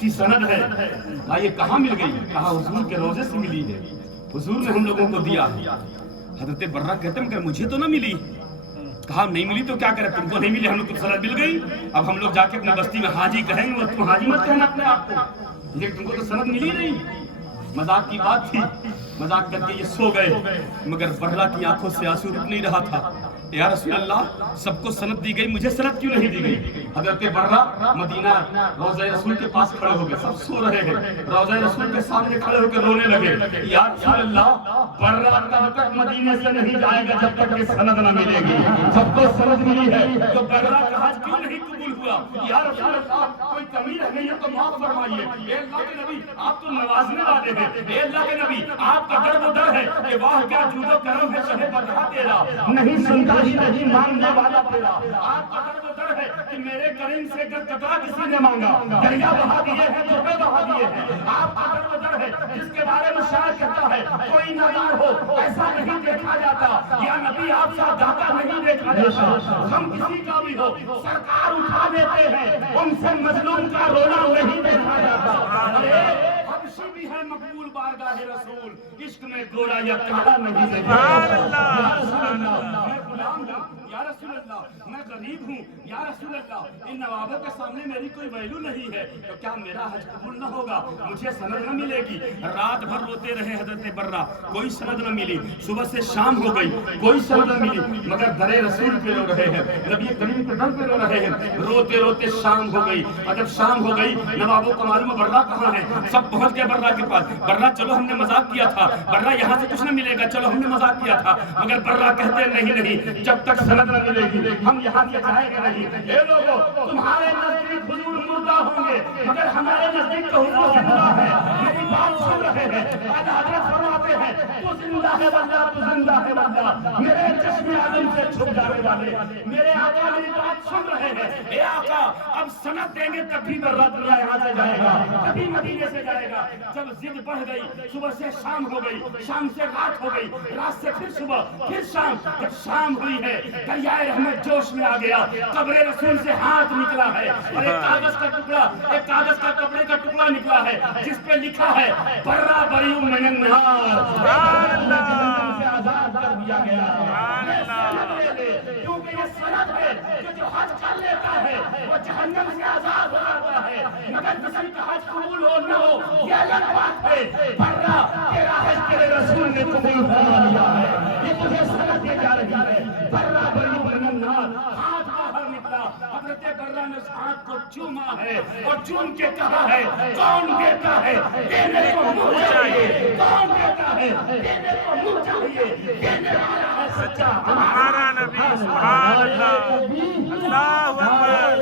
کی سند ہے. کہا یہ کہاں مل گئی؟ کہا حضور کے روضے سے ملی ہے, حضور نے ہم لوگوں کو دیا. حضرت برہ کہتے ہیں مگر مجھے تو نہ ملی. کہا نہیں ملی تو کیا کرے, تم کو نہیں ملی, ہم لوگ کو سند مل گئی. اب ہم لوگ جا کے اپنے بستی میں حاجی کہیں گے, تم حاجی مت کہنا اپنے آپ کو, لیکن تم کو تو سند ملی نہیں. مذاق کی بات تھی, مذاق کر کے یہ سو گئے. مگر برہ کی آنکھوں سے آنسو رک نہیں رہا تھا. یا رسول اللہ سب کو سند دی گئی, مجھے سند کیوں نہیں دی گئی؟ حضرت برہ مدینہ روضہ رسول کے پاس کھڑے ہو گئے, سب سو رہے ہیں, روضہ رسول کے سامنے کھڑے ہو کے رونے لگے. یا رسول اللہ برہ تب تک مدینے سے نہیں جائے گا جب تک کہ سند نہ ملے گی. سب کو سند ملی ہے تو برہ کا حج کیوں نہیں قبول ہوا؟ یا رسول اللہ کوئی کمی رہ گئی ہے تو معاف فرمائیے. اے اللہ کے نبی آپ تو نوازنے والے ہیں, اے اللہ کے نبی آپ کا در وہ در ہے کہ واہ کیا جود و کرم ہے شہ بدھا تیرا, نہیں سنتا نہیں ماننے والا تیرا. آپ کا در وہ در ہے کہ میرے کریم سے اگر قطرہ کسی نے مانگا, دریا بہا دیے ہیں جو بہا دیے ہیں. آپ کا در وہ در ہے جس کے بارے میں شاعر کہتا ہے کوئی نادار ہو ایسا نہیں دیکھا جاتا, یا نبی آپ کا داتا نہیں دیکھا جاتا. ہم کسی کا بھی ہو سرکار اٹھا دیتے ہیں, ان سے مظلوم کا رونا نہیں دیکھا جاتا. حبشی بھی ہے مقبول بارگاہ رسول, عشق میں گورا یا کالا نہیں دیکھا. سبحان اللہ. میں غلام ہوں, یا رسول اللہ میں غریب ہوں، یا رسول اللہ ان نوابوں کے سامنے میری کوئی ویلو نہیں ہے، تو کیا میرا حج قبول نہ ہوگا، مجھے سند نہ ملے گی؟ رات بھر روتے رہے حضرت برہ، کوئی سند نہ ملی، صبح سے شام ہو گئی کوئی سند نہ ملی، مگر در رسول پہ رو رہے ہیں، نبی کریم کے در پہ رو رہے ہیں، روتے روتے شام ہو گئی، اور جب شام ہو گئی نوابوں کو معلوم برہ کہاں ہے، سب پہنچ گئے برہ کے پاس، برہ چلو ہم نے مذاق کیا تھا، برہ یہاں سے کچھ نہ ملے گا، چلو ہم نے مذاق کیا تھا، مگر برہ کہتے نہیں جب تک سند نہ ملے گی ہم یہاں سے جائیں گے نہیں۔ اے لوگوں تمہارے نزدیک حضور مردہ ہوں گے مگر ہمارے نزدیک تو حضور زندہ ہے، میری بات سن رہے ہیں؟ آج حضرت فرماتے ہیں تو زندہ ہے واللہ، تو زندہ ہے واللہ، میرے چشم عالم سے چھپ جانے والے میرے آقا میری بات سن رہے ہیں۔ اے آقا اب سند دیں گے تب بھی برہ یہاں سے جائے گا، تبھی مدینے سے جائے گا۔ جب ضد بڑھ گئی، صبح سے شام ہو گئی، شام سے رات ہو گئی، رات سے پھر صبح پھر شام، جب شام ہوئی ہے دریائے رحمت جوش میں آ گیا، قبر رسول سے ہاتھ نکلا ہے اور ایک کاغذ کا ٹکڑا، ایک کاغذ کا کپڑے کا ٹکڑا نکلا ہے جس پہ لکھا ہے برہ بریء من النار، جہنم سے آزاد کر دیا گیا ہے۔ کیونکہ یہ سند ہے کہ جو حج کر لیتا ہے وہ جہنم سے آزاد ہو جاتا ہے، مگر کسی کا حج قبول ہو نہ ہو یہ الگ بات ہے، برہ تیرا حج تیرے رسول نے قبول فرما لیا ہے، یہ تجھے سند دی جا رہی ہے۔ برہ بریء من النار، ہاتھ باہر نکلا، حضرت برہ نے اس ہاتھ کو چوما ہے اور چوم کے کہا ہے کون دیتا ہے دینے کو منہ چاہیے، کون دیتا ہے دینے کو منہ چاہیے، دینے والا ہے سچا ہمارا نبی، سبحان اللہ، اللہ اکبر،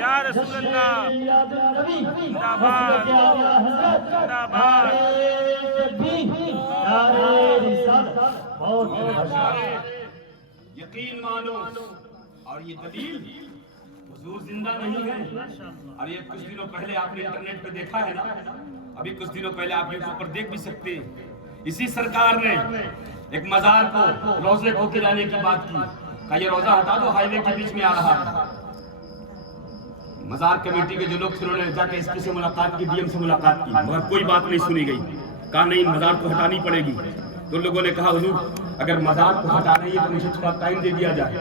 یا رسول اللہ، زندہ باد، زندہ باد۔ یقین مانو اور یہ دلیل حضور زندہ نہیں ہے، اور یہ کچھ دنوں پہلے آپ نے انٹرنیٹ پہ دیکھا ہے نا، ابھی کچھ دنوں پہلے آپ یوٹیوب پر دیکھ بھی سکتے ہیں، اسی سرکار نے ایک مزار کو روزے کو گرانے کی بات کی، کہا یہ روزہ ہٹا دو، ہائی وے کے بیچ میں آ رہا ہے۔ مزار کمیٹی کے جو لوگ تھے انہوں نے جا کے ایس پی سے ملاقات کی، ڈی ایم سے ملاقات کی، مگر کوئی بات نہیں سنی گئی، کہا نہیں مزار کو ہٹانی پڑے گی۔ تو لوگوں نے کہا حضور اگر مزار کو ہٹانا ہے تو مجھے تھوڑا ٹائم دے دیا جائے،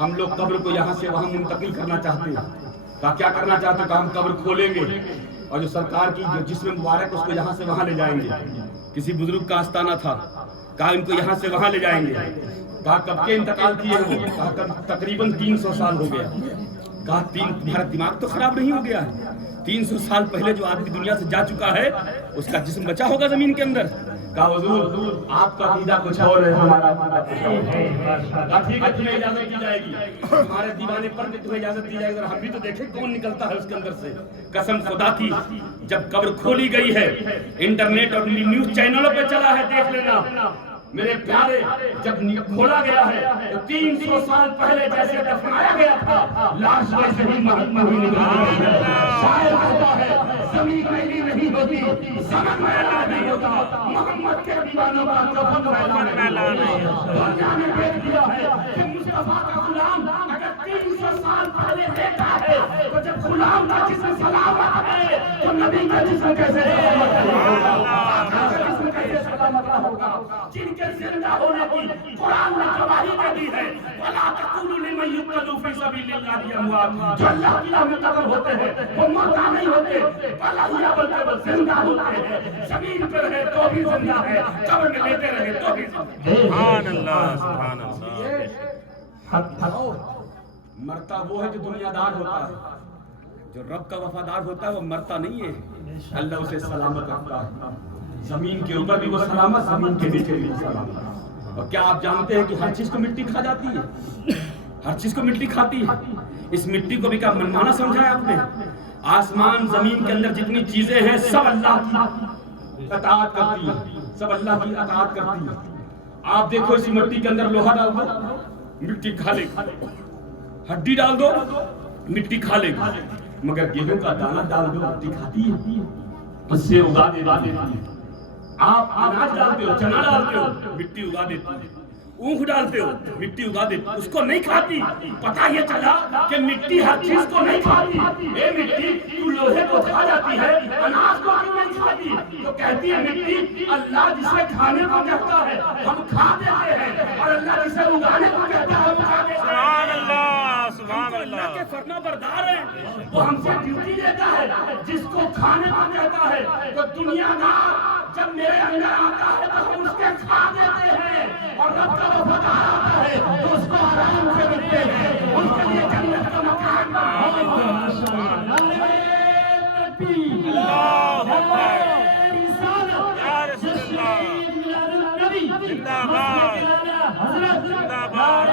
ہم لوگ قبر کو یہاں سے وہاں منتقل کرنا چاہتے ہیں۔ کہا کیا کرنا چاہتے ہیں؟ کہا ہم قبر کھولیں گے اور جو سرکار کی جو جسم مبارک اس کو یہاں سے وہاں لے جائیں گے۔ کسی بزرگ کا آستانہ تھا، کہا ان کو یہاں سے وہاں لے جائیں گے۔ کہا کب کے انتقال کیے ہو؟ کہا تقریباً 300 سال ہو گیا۔ کہا تمہارا دماغ تو خراب نہیں ہو گیا ہے؟ 300 سال پہلے جو آدمی دنیا سے جا چکا ہے اس کا جسم بچا ہوگا زمین کے اندر؟ کہا حضور آپ کا عقیدہ کچھ اور ہے، ہمارا عقیدہ کچھ اور ہے۔ ٹھیک ہے تمہیں اجازت دی جائے گی، ہمارے دیوانے پر بھی تمہیں اجازت دی جائے گی، اور ہم بھی تو دیکھیں کون نکلتا ہے اس کے اندر سے۔ قسم خدا کی جب قبر کھولی گئی ہے، انٹرنیٹ اور نیوز چینلوں پہ چلا ہے، دیکھ لینا میرے پیارے، جب کھولا گیا ہے تو 300 سال پہلے جیسے دفنایا گیا تھا لاش ویسے ہی محکمہ ہوئی نکلی ہے۔ شاعر کہتا ہے زمین میلی نہیں ہوتی، زمن میلا نہیں ہوتا، محمد کے دیوانوں کا کفن میلا نہیں ہوتا۔ دنیا نے دیکھ دیا ہے کہ مصطفیٰ کا غلام اگر 300 سال پہلے دیتا ہے تو جب غلام کا جسم سلامت ہے تو نبی کا جسم کیسے سلامت ہوگا؟ جن کے زندہ ہونے کی قرآن نے گواہی دے دی ہے، وَلَا تَقُولُوا لِمَن يُقْتَلُ فِي سَبِيلِ اللَّهِ أَمْوَاتٌ، جو اللہ کی راہ میں قتل ہوتے ہیں وہ مردہ نہیں ہوتے، بل احیاء بلکہ وہ زندہ ہوتے ہیں، زمین پہ رہے تو بھی زندہ ہے، قبر میں لیتے رہے تو بھی زندہ ہے۔ سبحان اللہ، سبحان اللہ۔ مرتا وہ ہے جو دنیا دار ہوتا ہے، جو رب کا وفادار ہوتا ہے وہ مرتا نہیں ہے، اللہ اسے سلامت رکھتا ہے، زمین کے اوپر بھی وہ سلامت، زمین کے نیچے بھی سلامت۔ اور کیا آپ جانتے ہیں کہ ہر چیز کو مٹی کھا جاتی ہے؟ ہر چیز کو مٹی کھاتی ہے۔ اس مٹی کو بھی کیا منمانا سمجھا ہے آپ نے؟ آسمان زمین کے اندر جتنی چیزیں ہیں سب اللہ کی اطاعت کرتی ہیں، سب اللہ کی اطاعت کرتی ہیں۔ آپ دیکھو اسی مٹی کے اندر لوہا ڈال دو مٹی کھا لے گی، ہڈی ڈال دو مٹی کھا لے گی، مگر گیہوں کا دانہ ڈال دو مٹی کھاتی ہے، اس سے اگا دیتی ہے۔ آپ اناج ڈالتے ہو، چنا ڈالتے ہو، مٹی اگا دیتی ہے، اونگ ڈالتے ہو مٹی اگا دیتی، اس کو نہیں کھاتی۔ پتہ یہ چلا کہ مٹی ہر چیز کو نہیں کھاتی۔ اے مٹی تو لوہے کو کھا جاتی ہے، اناج کو کیوں نہیں کھاتی؟ تو کہتی ہے مٹی اللہ جسے کھانے کو کہتا ہے ہم کھا دیتے ہیں، اور اللہ جسے اگانے کو کہتا ہے ہم کھا دیتے ہیں۔ فرما بردار ہیں وہ ہم سے ڈیوٹی لیتا ہے جس کو کھانے کو کہتا ہے تو دنیا دار جب میرے اندر آتا ہے تو ہم اس کے کھا دیتے ہیں اور رب کا وفادار آتا ہے تو اس کو آرام سے رکھتے ہیں اس کے لیے جنت کا مکان زندہ باد زندہ باد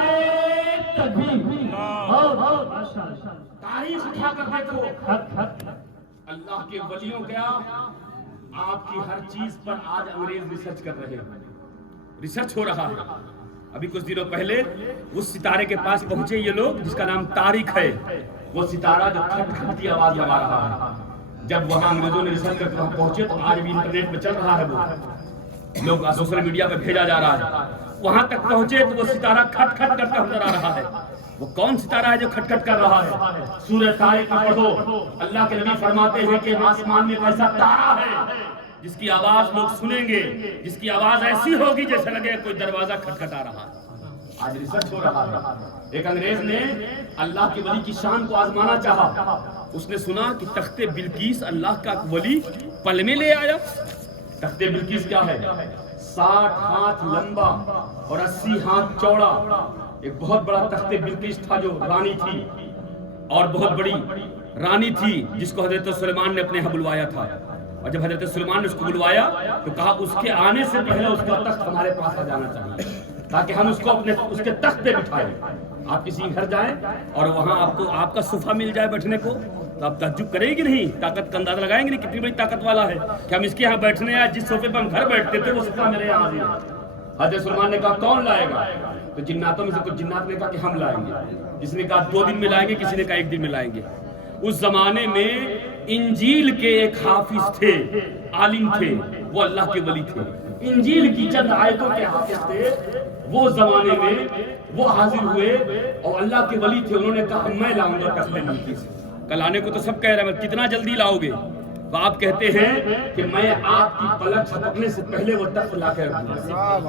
تاریخ اٹھا کر دیکھو اللہ کے ولیوں کیا آپ کی ہر چیز پر آج انگریز ریسرچ کر رہے ہیں ریسرچ ہو رہا ہے ابھی کچھ دنوں پہلے اس ستارے کے پاس پہنچے یہ لوگ جس کا نام طارق ہے وہ ستارہ جو کھٹ کھٹتی آواز لگا رہا ہے جب وہاں انگریزوں نے ریسرچ کر کے وہاں پہنچے تو آج بھی انٹرنیٹ پہ چل رہا ہے وہ لوگ سوشل میڈیا پہ بھیجا جا رہا ہے وہاں تک پہنچے تو وہ ستارہ کھٹ کھٹ کرتا نظر آ رہا ہے وہ کون ستارہ ہے جو کھٹ کھٹ کر رہا ہے سورہ طارق میں پڑھو اللہ کے نبی فرماتے ہیں کہ آسمان میں ایسا تارا ہے جس کی آواز لوگ سنیں گے جس کی آواز ایسی ہوگی جیسے لگے کوئی دروازہ کھٹکھٹا رہا ہے آج ریسرچ ہو رہا ہے ایک انگریز نے اللہ کے ولی کی شان کو آزمانا چاہا اس نے سنا کہ تخت بلقیس اللہ کا ولی پل میں لے آیا تخت بلقیس کیا ہے 60 ہاتھ لمبا اور 80 ہاتھ چوڑا ایک بہت بڑا تخت بلقیس تھا جو رانی تھی اور بہت بڑی رانی تھی جس کو حضرت سلیمان نے اپنے یہاں بلوایا تھا اور جب حضرت سلیمان نے اس کو بلوایا تو کہا اس کے آنے سے پہلے اس کا تخت ہمارے پاس آ جانا چاہیے تاکہ ہم اس کو اس کے تخت پہ بٹھائیں آپ کسی گھر جائیں اور وہاں آپ کا صوفہ مل جائے بیٹھنے کو تو آپ تعجب کریں گے نہیں طاقت کا اندازہ لگائیں گے نہیں کتنی بڑی طاقت والا ہے کہ ہم اس کے یہاں بیٹھنے آئے جس صوفے پہ ہم گھر بیٹھتے تھے وہ صوفہ میرے یہاں حاضر ہے حضرت سلیمان نے کہا کون لائے گا تو جناتوں میں سے کچھ جنات نے کہا کہ ہم لائیں گے جس نے کہا 2 دن میں لائیں گے کسی نے کہا 1 دن میں لائیں گے اس زمانے میں انجیل کے ایک حافظ تھے عالم تھے وہ اللہ کے ولی تھے انجیل کی چند آیتوں کے حافظ تھے وہ زمانے میں وہ حاضر ہوئے اور اللہ کے ولی تھے انہوں نے کہا میں لاؤں گا تخت بلقیس کل آنے کو تو سب کہہ رہے ہیں کتنا جلدی لاؤ گے تو آپ کہتے ہیں کہ میں آپ کی پلک جھپکنے سے پہلے وہ تخت لا کے رکھوں گا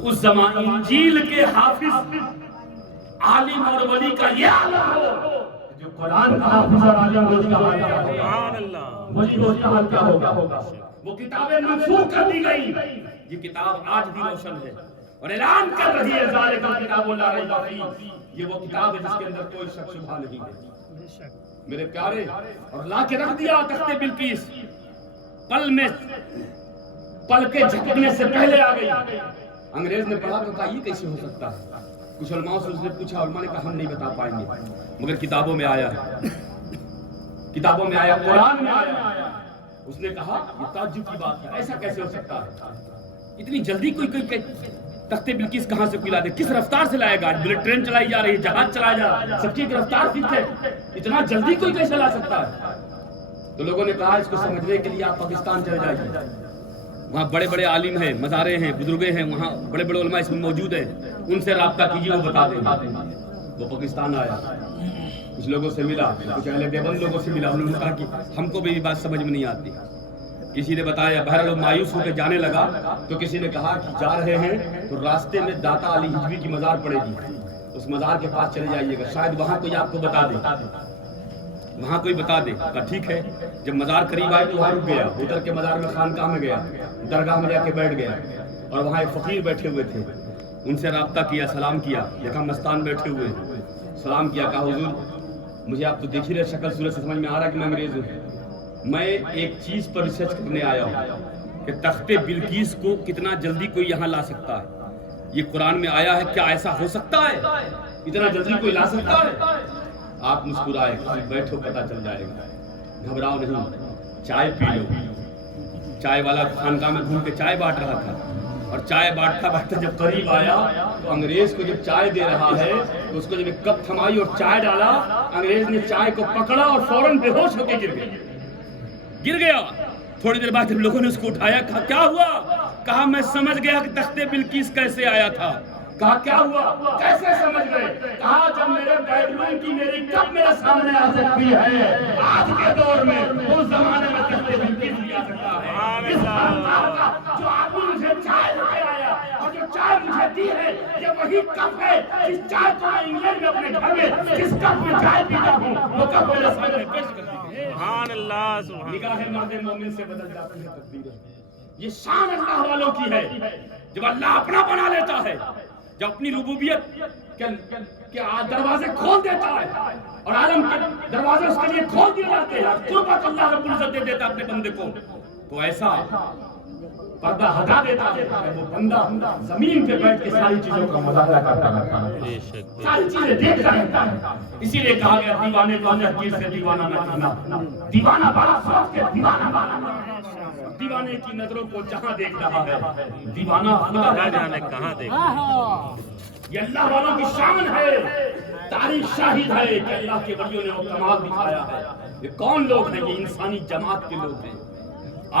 اس زمانے انجیل کے حافظ عالم اور ولی کا یہ عالم ہو جو قرآن کا حافظ اور عالم اس کا حال کیا ہوگا سبحان اللہ ولی اس کا حال کیا ہوگا وہ کتابیں منسوخ کر دی گئی یہ کتاب آج بھی روشن ہے اور اعلان کر رہی ہے ذالک الکتاب لا ریب فیہ یہ وہ کتاب ہے جس کے اندر کوئی شک شبہ نہیں ہے میرے پیارے اور لا کے رکھ دیا تخت بلقیس پل کے جھپکنے سے پہلے آ گئی انگریز نے پڑھا تو کہا یہ کیسے ہو سکتا ہے کچھ علماء سے اس نے پوچھا علماء نے کہا ہم نہیں بتا پائیں گے مگر کتابوں میں آیا قرآن میں آیا اس نے کہا یہ تعجب کی بات ہے ایسا کیسے ہو سکتا ہے اتنی جلدی کوئی تخت بلقیس کہاں سے پلا دے کس رفتار سے لائے گا بلٹ ٹرین چلائی جا رہی ہے جہاز چلایا جا رہا ہے سب کی رفتار فکس ہے اتنا جلدی کوئی کیسے لا سکتا ہے تو لوگوں نے کہا اس کو سمجھنے کے لیے آپ پاکستان چلے جائیے وہاں بڑے بڑے عالم ہیں مزارے ہیں بزرگے ہیں وہاں بڑے بڑے علماء اس میں موجود ہیں ان سے رابطہ کیجیے وہ بتا دیں وہ پاکستان آیا کچھ لوگوں سے ملا کچھ اہل دیوبند لوگوں سے ملا انہوں نے کہا کہ ہم کو بھی یہ بات سمجھ میں نہیں آتی کسی نے بتایا بہرحال مایوس ہو کے جانے لگا تو کسی نے کہا کہ جا رہے ہیں تو راستے میں داتا علی ہجوی کی مزار پڑے گی اس مزار کے پاس چلے جائیے گا شاید وہاں کوئی آپ کو بتا دے کہا ٹھیک ہے جب مزار قریب آئے تو وہاں رک گیا ادھر کے مزار میں خانقاہ میں گیا درگاہ میں جا کے بیٹھ گیا اور وہاں ایک فقیر بیٹھے ہوئے تھے ان سے رابطہ کیا سلام کیا دیکھا مستان بیٹھے ہوئے سلام کیا کہا حضور مجھے آپ تو دیکھ ہی رہے شکل صورت سے سمجھ میں آ رہا ہے کہ میں انگریز ہوں میں ایک چیز پر ریسرچ کرنے آیا ہوں کہ تخت بلقیس کو کتنا جلدی کوئی یہاں لا سکتا ہے یہ قرآن میں آیا ہے کیا ایسا ہو سکتا ہے اتنا جلدی کوئی لا سکتا ہے آپ مسکرائے بیٹھو پتہ چل جائے گا گھبراؤ نہیں چائے پی لو چائے والا خانقاہ میں گھوم کے چائے بانٹ رہا تھا اور چائے بانٹتا جب قریب آیا تو انگریز کو جب چائے دے رہا ہے تو اس کو جب کپ تھمائی اور چائے ڈالا انگریز نے چائے کو پکڑا اور فوراً بے ہوش ہو کے گر گیا تھوڑی دیر بعد جب لوگوں نے اس کو اٹھایا کہا کیا ہوا کہا میں سمجھ گیا کہ تخت بلقیس کیسے آیا تھا کہا کیا ہوا کیسے سمجھ گئے کہا جب میرے بیڈ روم کی میری کپ میرے سامنے آ سکتی ہے آج کے دور میں اس زمانے میں تخت بلقیس بھی آ سکتا ہے جو آدمی مجھے چائے لے کے آیا اور جو چائے چائے مجھے دی ہے یہ وہی کپ ہے جس چائے کو میں انگلینڈ میں اپنے گھر میں جس کپ میں چائے پیتا ہوں وہ کپ میرے سامنے پیش کر دی ہے. سبحان اللہ سبحان نگاہ مرد مومن سے بدل جاتی ہے تقدیریں. یہ شان اللہ والوں کی ہے جب اللہ اپنا بنا لیتا ہے, جب اپنی ربوبیت کے دروازے کھول دیتا ہے اور عالم کے دروازے اس کے لیے کھول دیے جاتے ہیں, قربت اللہ رب العزت دے دیتا اپنے بندے کو, تو ایسا پردہ ہٹا دیتا ہے وہ بندہ زمین پہ بیٹھ کے ساری چیزوں کا مظاہرہ کرتا رہتا ہے, ساری چیزیں دیکھتا رہتا ہے. اسی لیے کہا گیا دیوانے کو حقیر سے دیوانہ نہ کرنا, دیوانہ بڑا سوچ کے دیوانہ بڑا. دیوانے کی نظروں کو جہاں دیکھ رہا ہے دیوانہ خدا جانے کہاں دیکھا. یہ اللہ والوں کی شان ہے, تاریخ شاہد ہے کہ اللہ کے ولیوں نے وہ کمال دکھایا ہے. یہ کون لوگ ہیں؟ یہ انسانی جماعت کے لوگ ہیں.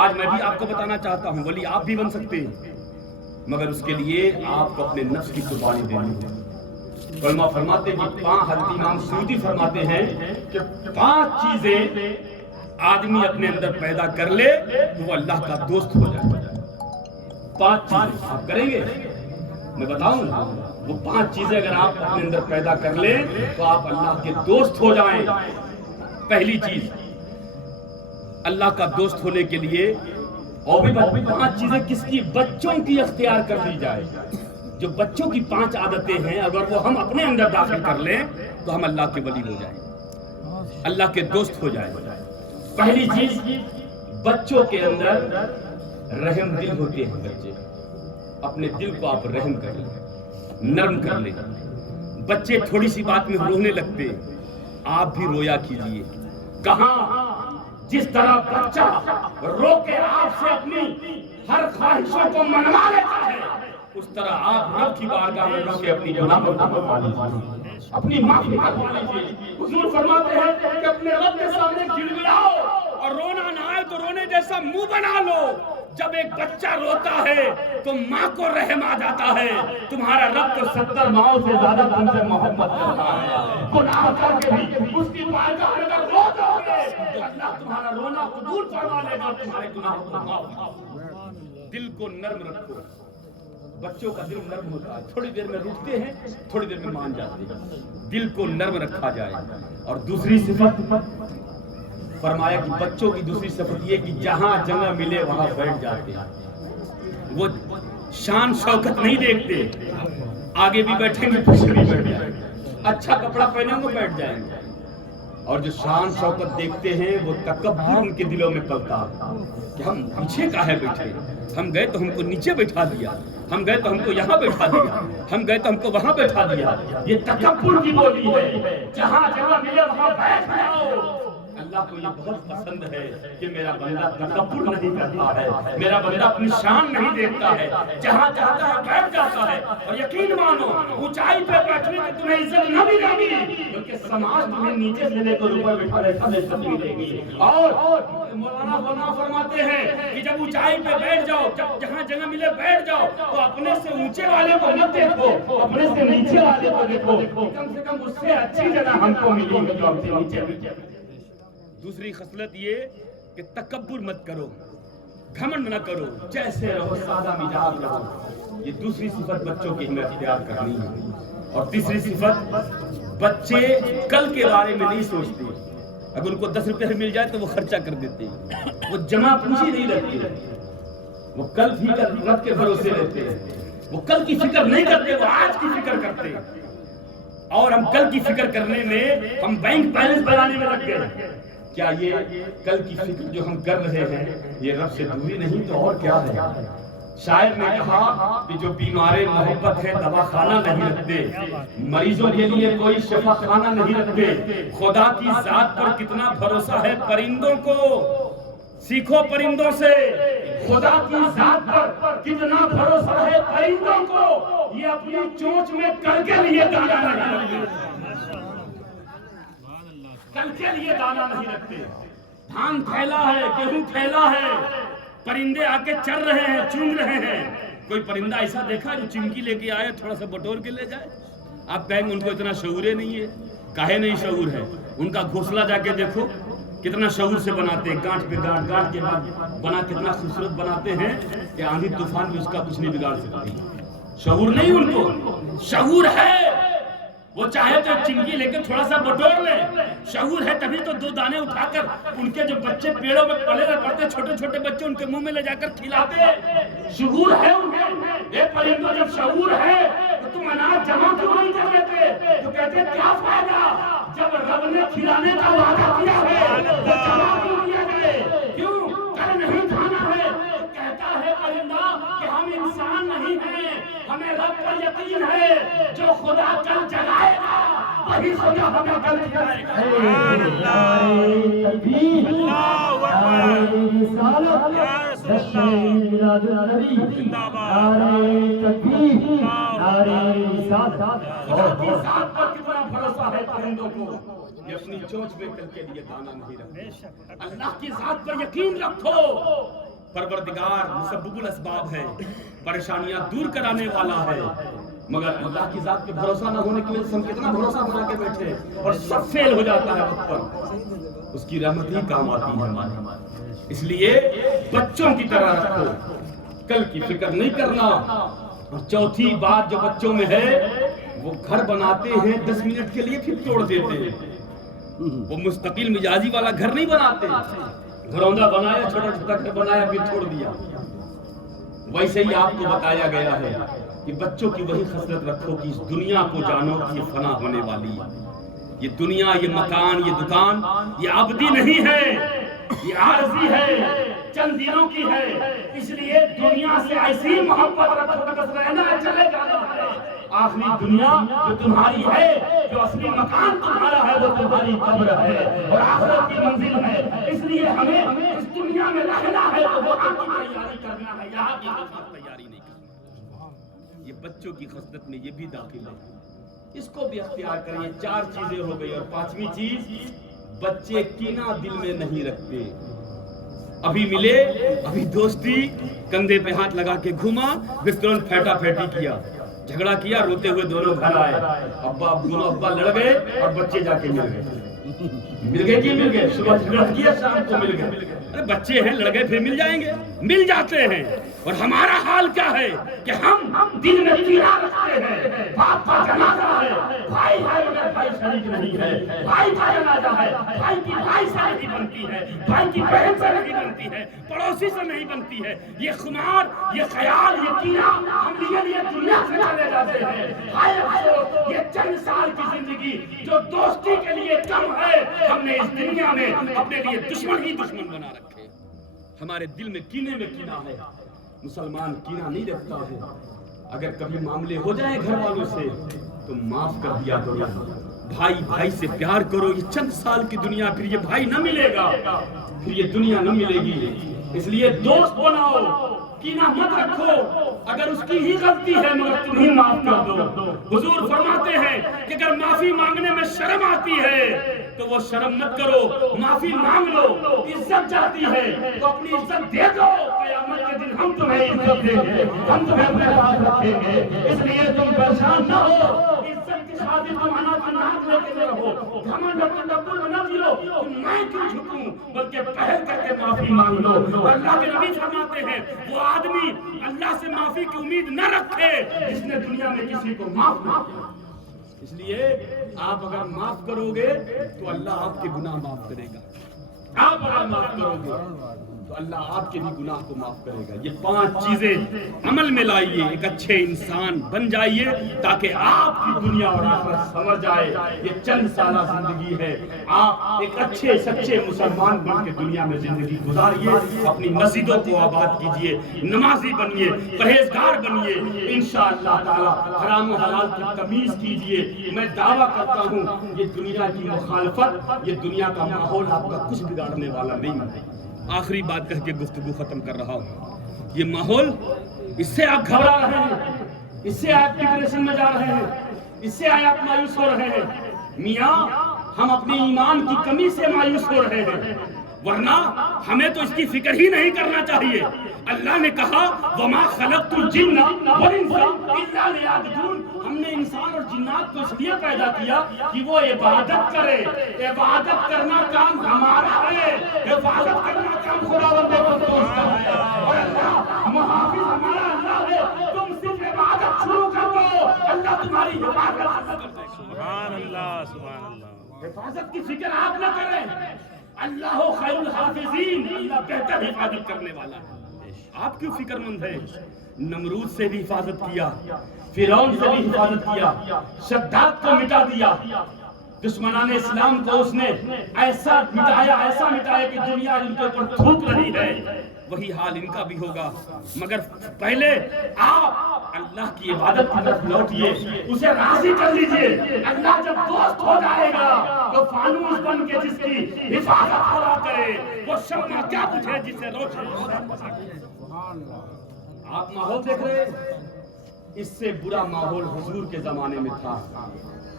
آج میں بھی آپ کو بتانا چاہتا ہوں ولی آپ بھی بن سکتے ہیں, مگر اس کے لیے آپ کو اپنے نفس کی قربانی دینی ہے. علماء فرماتے ہیں کہ حضرت امام سیوطی فرماتے ہیں کہ 5 چیزیں آدمی اپنے اندر پیدا کر لے تو وہ اللہ کا دوست ہو جائے. 5 چیزیں آپ کریں گے, میں بتاؤں وہ 5 چیزیں اگر آپ اپنے اندر پیدا کر لیں تو آپ اللہ کے دوست ہو جائیں. پہلی چیز اللہ کا دوست ہونے کے لیے اور بھی 5 چیزیں کس کی؟ بچوں کی اختیار کر دی جائے. جو بچوں کی 5 عادتیں ہیں اگر وہ ہم اپنے اندر داخل کر لیں تو ہم اللہ کے ولی ہو جائیں, اللہ کے دوست ہو جائیں. پہلی چیز بچوں کے اندر رحم دل ہوتے ہیں. بچے اپنے دل کو آپ رحم کر لیں, نرم کر لیں. بچے تھوڑی سی بات میں رونے لگتے, آپ بھی رویا کیجئے. کہاں جس طرح بچہ رو کے آپ سے اپنی ہر خواہشوں کو منوا لیتا ہے اس طرح آپ رب کی بارگاہ میں رو کے اپنی گناہوں کو منوا لیجیے, اپنی معافی منگوا لیجیے. حضور فرماتے ہیں کہ اپنے رب کے سامنے گڑگڑاؤ اور رونا نہ آئے تو رونے جیسا منہ بنا لو. جب ایک بچہ روتا ہے تو ماں کو رحم آ جاتا ہے. تمہارا رب تو 70 ماؤں سے زیادہ تم سے محبت کرتا ہے. گناہ کر کے بھی اس کی بارگاہ میں اگر رو دو گے تو اللہ تمہارا رونا قبول فرما لے گا, تمہارے گناہوں کو معاف. دل کو نرم رکھو. بچوں کا دل نرم ہوتا ہے, تھوڑی دیر میں روٹتے ہیں, تھوڑی دیر میں مان جاتے ہیں. دل کو نرم رکھا جائے. اور دوسری صفت فرمایا کہ بچوں کی دوسری صفت یہ کہ جہاں جگہ ملے وہاں بیٹھ جاتے ہیں. وہ شان شوکت نہیں دیکھتے, آگے بھی بیٹھیں گے پیچھے بھی بیٹھ جائیں گے, اچھا کپڑا پہنے گے بیٹھ جائیں گے. اور جو شان شوکت دیکھتے ہیں وہ تکبر ان کے دلوں میں پلتا کہ ہم پیچھے کاہے بیٹھے, ہم گئے تو ہم کو نیچے بیٹھا دیا, ہم گئے تو ہم کو یہاں بیٹھا دیا, ہم گئے تو ہم کو وہاں بیٹھا دیا. یہ تکبر کی بولی ہے. جہاں جگہ ملے وہاں بیٹھ جاؤ. اللہ کو یہ بہت پسند ہے کہ میرا بندہ تکبر نہیں کرتا ہے, میرا بندہ اپنی شان نہیں دیکھتا ہے, جہاں چاہتا ہے بیٹھ جاتا ہے. اور یقین مانو اونچائی پہ بیٹھنے سے تمہیں عزت نہ ملے گی بلکہ سماج تمہیں نیچے سے لے کر اوپر بٹھانے سے عزت ملے گی. اور مولانا فرماتے ہیں کہ جب اونچائی پہ بیٹھ جاؤ, جب جہاں جگہ ملے بیٹھ جاؤ تو اپنے سے اونچے والے کو مت دیکھو, اپنے سے نیچے والے کو دیکھو. کم سے کم اس سے اچھی جگہ ہم کو ملی جو ہم سے نیچے بیٹھے. دوسری خصلت یہ کہ تکبر مت کرو, گھمنڈ نہ کرو, جیسے رہو سادہ مزاج رہو. یہ دوسری صفت بچوں کی ہمیں اختیار کرنی ہے. اور تیسری صفت بچے کل کے بارے میں نہیں سوچتے. اگر ان کو 10 روپے مل جائے تو وہ خرچہ کر دیتے, وہ جمع پوچھی نہیں رکھتے, وہ کل فکر رب کے بھروسے رہتے, وہ کل کی فکر نہیں کرتے, وہ آج کی فکر کرتے. اور ہم کل کی فکر کرنے میں ہم بینک بیلنس بنانے میں لگ گئے. کیا یہ کل کی فکر جو ہم کر رہے ہیں یہ رب سے دوری نہیں تو اور کیا ہے؟ شاعر نے کہا کہ جو بیمارے محبت ہے دوا خانہ نہیں رکھتے, مریضوں کے لیے کوئی شفا خانہ نہیں رکھتے. خدا کی ذات پر کتنا بھروسہ ہے پرندوں کو, سیکھو پرندوں سے. خدا کی ذات پر کتنا بھروسہ ہے پرندوں کو, یہ اپنی چونچ میں کل کے لیے دانا نہیں رکھتے, کل کے لیے دانا نہیں رکھتے. دھان پھیلا ہے, گیہوں پھیلا ہے, پرندے آ کے چر رہے ہیں, چون رہے ہیں. کوئی پرندہ ایسا دیکھا جو چمکی لے کے آئے تھوڑا سا بٹور کے لے جائے؟ آپ کہیں گے ان کو اتنا شعور نہیں ہے. کاہے نہیں شعور ہے؟ ان کا گھونسلہ جا کے دیکھو کتنا شعور سے بناتے ہیں, گانٹھ پہ گانٹھ, گانٹھ کے بعد بنا کتنا خوبصورت بناتے ہیں کہ آندھی طوفان بھی اس کا کچھ نہیں بگاڑ سکتی. شعور نہیں ان کو، شعور ہے وہ چاہے تو چنگی لے کے تھوڑا سا بٹور لے، شعور ہے تبھی تو 2 دانے اٹھا کر ان کے جو بچے پیڑوں میں پلے ہوئے پڑتے چھوٹے چھوٹے بچے ان کے منہ میں لے جا کر کھلاتے، شعور ہے ان میں۔ اے پرندوں جب شعور ہے تو تم اناج جمع کیوں نہیں کر لیتے؟ تو کہتے کیا فائدہ جب رب نے کھلانے کا وعدہ کیا ہے تو جمع کیوں کیا جائے؟ کیوں کر نہیں کھانا ہے؟ تو کہتا ہے پرندہ کہ ہم انسان نہیں ہیں، ہمیں رب پر یقین ہے، جو خدا کل جگائے گا وہی خدا ہمیں کل جگائے گا۔ کتنا بھروسہ ہے پرندوں کو، یہ اپنی چونچ میں کل کے لیے دانا نہیں رکھتے۔ اللہ کی ذات پر یقین رکھو، پروردگار مسبب الاسباب ہے، پریشانیاں دور کرانے والا ہے، مگر اللہ کی ذات پہ بھروسہ نہ ہونے کی وجہ سے ہم کتنا بھروسہ بنا کے بیٹھے اور سب فیل ہو جاتا ہے وقت پر، اس کی رحمت ہی کام آتی ہے ہماری۔ اس لیے بچوں کی طرح رکھو، کل کی فکر نہیں کرنا۔ اور چوتھی بات جو بچوں میں ہے، وہ گھر بناتے ہیں 10 منٹ کے لیے پھر توڑ دیتے ہیں، وہ مستقل مزاجی والا گھر نہیں بناتے، گھروندا بنایا، چھوٹا چھوٹا گھر بنایا پھر چھوڑ دیا۔ ویسے ہی آپ کو بتایا گیا ہے کہ بچوں کی وہی خصلت رکھو کہ اس دنیا کو جانو کہ یہ فنا ہونے والی ہے، یہ دنیا، یہ مکان، یہ دکان، یہ ابدی نہیں ہے، یہ عارضی ہے، چند دنوں کی ہے۔ اس لیے دنیا سے ایسی محبت رکھو کہ بس رہنا ہے، چلے جانا ہے۔ آخری دنیا جو تمہاری ہے، جو اصلی مکان تمہارا ہے، وہ تمہاری قبر ہے اور آخرت کی منزل ہے۔ اس لیے ہمیں اس دنیا میں رہنا ہے تو وہاں کی تیاری کرنا ہے، یہاں کی تیاری نہیں کرنا۔ یہ بچوں کی خصلت میں یہ بھی داخل ہے، اس کو بھی اختیار کریں۔ 4 چیزیں ہو گئی، اور 5ویں چیز، بچے کینہ دل میں نہیں رکھتے۔ ابھی ملے، ابھی دوستی، کندھے پہ ہاتھ لگا کے گھوما، پھر ترنت پھیٹا پھیٹی کیا، جھگڑا کیا، روتے ہوئے دونوں گھر آئے، دونوں ابا لڑ گئے اور بچے جا کے مل گئے مل گئے، صبح جھگڑا کیا، شام کو مل گئے۔ ارے بچے ہیں، لڑ گئے پھر مل جائیں گے، مل جاتے ہیں۔ اور ہمارا حال کیا ہے کہ ہم دل میں کینہ رکھتے ہیں، باپ کا جنازہ ہے، بھائی ہے مگر بھائی شریک نہیں ہے، بھائی کا جنازہ ہے، بھائی کی بھائی سے نہیں بنتی ہے، بھائی کی بہن سے نہیں بنتی ہے، پڑوسی سے نہیں بنتی ہے۔ یہ خمار، یہ خیال، یہ کینہ ہم لیے دنیا سے چلے جاتے ہیں۔ ہائے افسوس، یہ چند سال کی زندگی جو دوستی کے لیے کم ہے، ہم نے اس دنیا میں اپنے لیے دشمن ہی دشمن بنا رکھے۔ ہمارے دل میں کینے میں کینہ ہے۔ مسلمان کینہ نہیں رکھتا ہے، اگر کبھی معاملے ہو جائیں گھر والوں سے تو معاف کر دیا کرو، بھائی بھائی سے پیار کرو۔ یہ چند سال کی دنیا، پھر یہ بھائی نہ ملے گا، پھر یہ دنیا نہ ملے گی۔ اس لیے دوست بناؤ، کینہ مت رکھو، اگر اس کی ہی غلطی ہے مگر تم ہی معاف کر دو۔ حضور فرماتے ہیں کہ اگر معافی مانگنے میں شرم آتی ہے تو وہ شرم مت کرو، معافی مانگ لو۔ عزت جاتی ہے تو اپنی عزت دے دو، قیامت کے دن ہم تمہیں عزت دیں گے، ہم تمہیں اپنے پاس رکھیں گے۔ اس لیے تم پریشان نہ ہو، عزت کی خاطر تم اناج لے کے رہو، گھمنڈ اور تکبر نہ جیو کہ میں کیوں جھکوں، بلکہ پہل کر کے معافی مانگ لو۔ اللہ کے نبی فرماتے ہیں وہ آدمی اللہ سے معافی کی امید نہ رکھے جس نے دنیا میں کسی کو معاف نہ کیا۔ اس لیے آپ اگر معاف کرو گے تو اللہ آپ کے گناہ معاف کرے گا، آپ اگر معاف کرو گے تو اللہ آپ کے بھی گناہ کو معاف کرے گا۔ یہ 5 چیزیں عمل میں لائیے، ایک اچھے انسان بن جائیے تاکہ آپ کی دنیا اور آخرت سمجھ جائے۔ یہ چند سالہ زندگی ہے، آپ ایک اچھے سچے مسلمان بن کے دنیا میں زندگی گزاریے، اپنی مسجدوں کو آباد کیجیے، نمازی بنیے، پرہیزگار بنیے، انشاءاللہ تعالی حرام و حلال کی تمیز کیجیے۔ میں دعویٰ کرتا ہوں یہ دنیا کی مخالفت، یہ دنیا کا ماحول آپ کا کچھ بگاڑنے والا نہیں ہے۔ آخری بات کہہ کے گفتگو ختم کر رہا ہوں، یہ ماحول، اس سے آپ گھبرا رہے ہیں، اس سے آپ ڈپریشن میں جا رہے ہیں، اس سے آپ مایوس ہو رہے ہیں۔ میاں ہم اپنے ایمان کی کمی سے مایوس ہو رہے ہیں، ورنہ ہمیں تو اس کی فکر ہی نہیں کرنا چاہیے۔ اللہ نے کہا وَمَا خَلَقْتُ الْجِنَّ وَالْإِنسَ إِلَّا لِيَعْبُدُونِ، ہم نے انسان اور جنات کو اس لیے پیدا کیا کہ وہ عبادت کرے۔ عبادت کرنا کام ہمارا ہے، عبادت کرنا کام خداوند قدوس کا ہے، اور اللہ محافظ ہمارا اللہ ہے۔ تم صرف عبادت شروع اللہ تمہاری حفاظت کرے. سبحان اللہ سبحان اللہ. حفاظت کی فکر آپ نہ کریں. اللہ خیر الحافظین، اللہ بہتر حفاظت کرنے والا ہے. آپ کیوں فکر مند ہے؟ نمرود سے بھی حفاظت کیا، فرعون سے بھی حفاظت کیا، شداد کو مٹا دیا. دشمنان اسلام کو اس نے ایسا مٹایا کہ دنیا ان کے اوپر تھوک رہی ہے. وہی حال ان کا بھی ہوگا. مگر پہلے آپ اللہ کی عبادت کی طرف لوٹیے، اسے راضی کر لیجئے. اللہ جب دوست ہو جائے گا تو فانوس بن کے جس کی حفاظت خدا کرے، وہ شمع کیا بجھے جسے روشن. آپ ماحول دیکھ رہے ہیں، اس سے برا ماحول حضور کے زمانے میں تھا.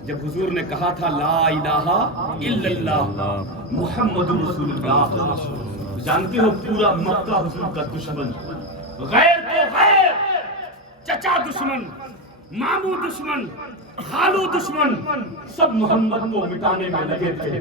جب حضور نے کہا تھا لا الہ الا اللہ محمد رسول اللہ، جانتے ہو پورا مکہ حضور کا دشمن، غیر تو غیر، چچا دشمن، ماموں دشمن، خالو دشمن، سب محمد کو مٹانے میں لگے تھے.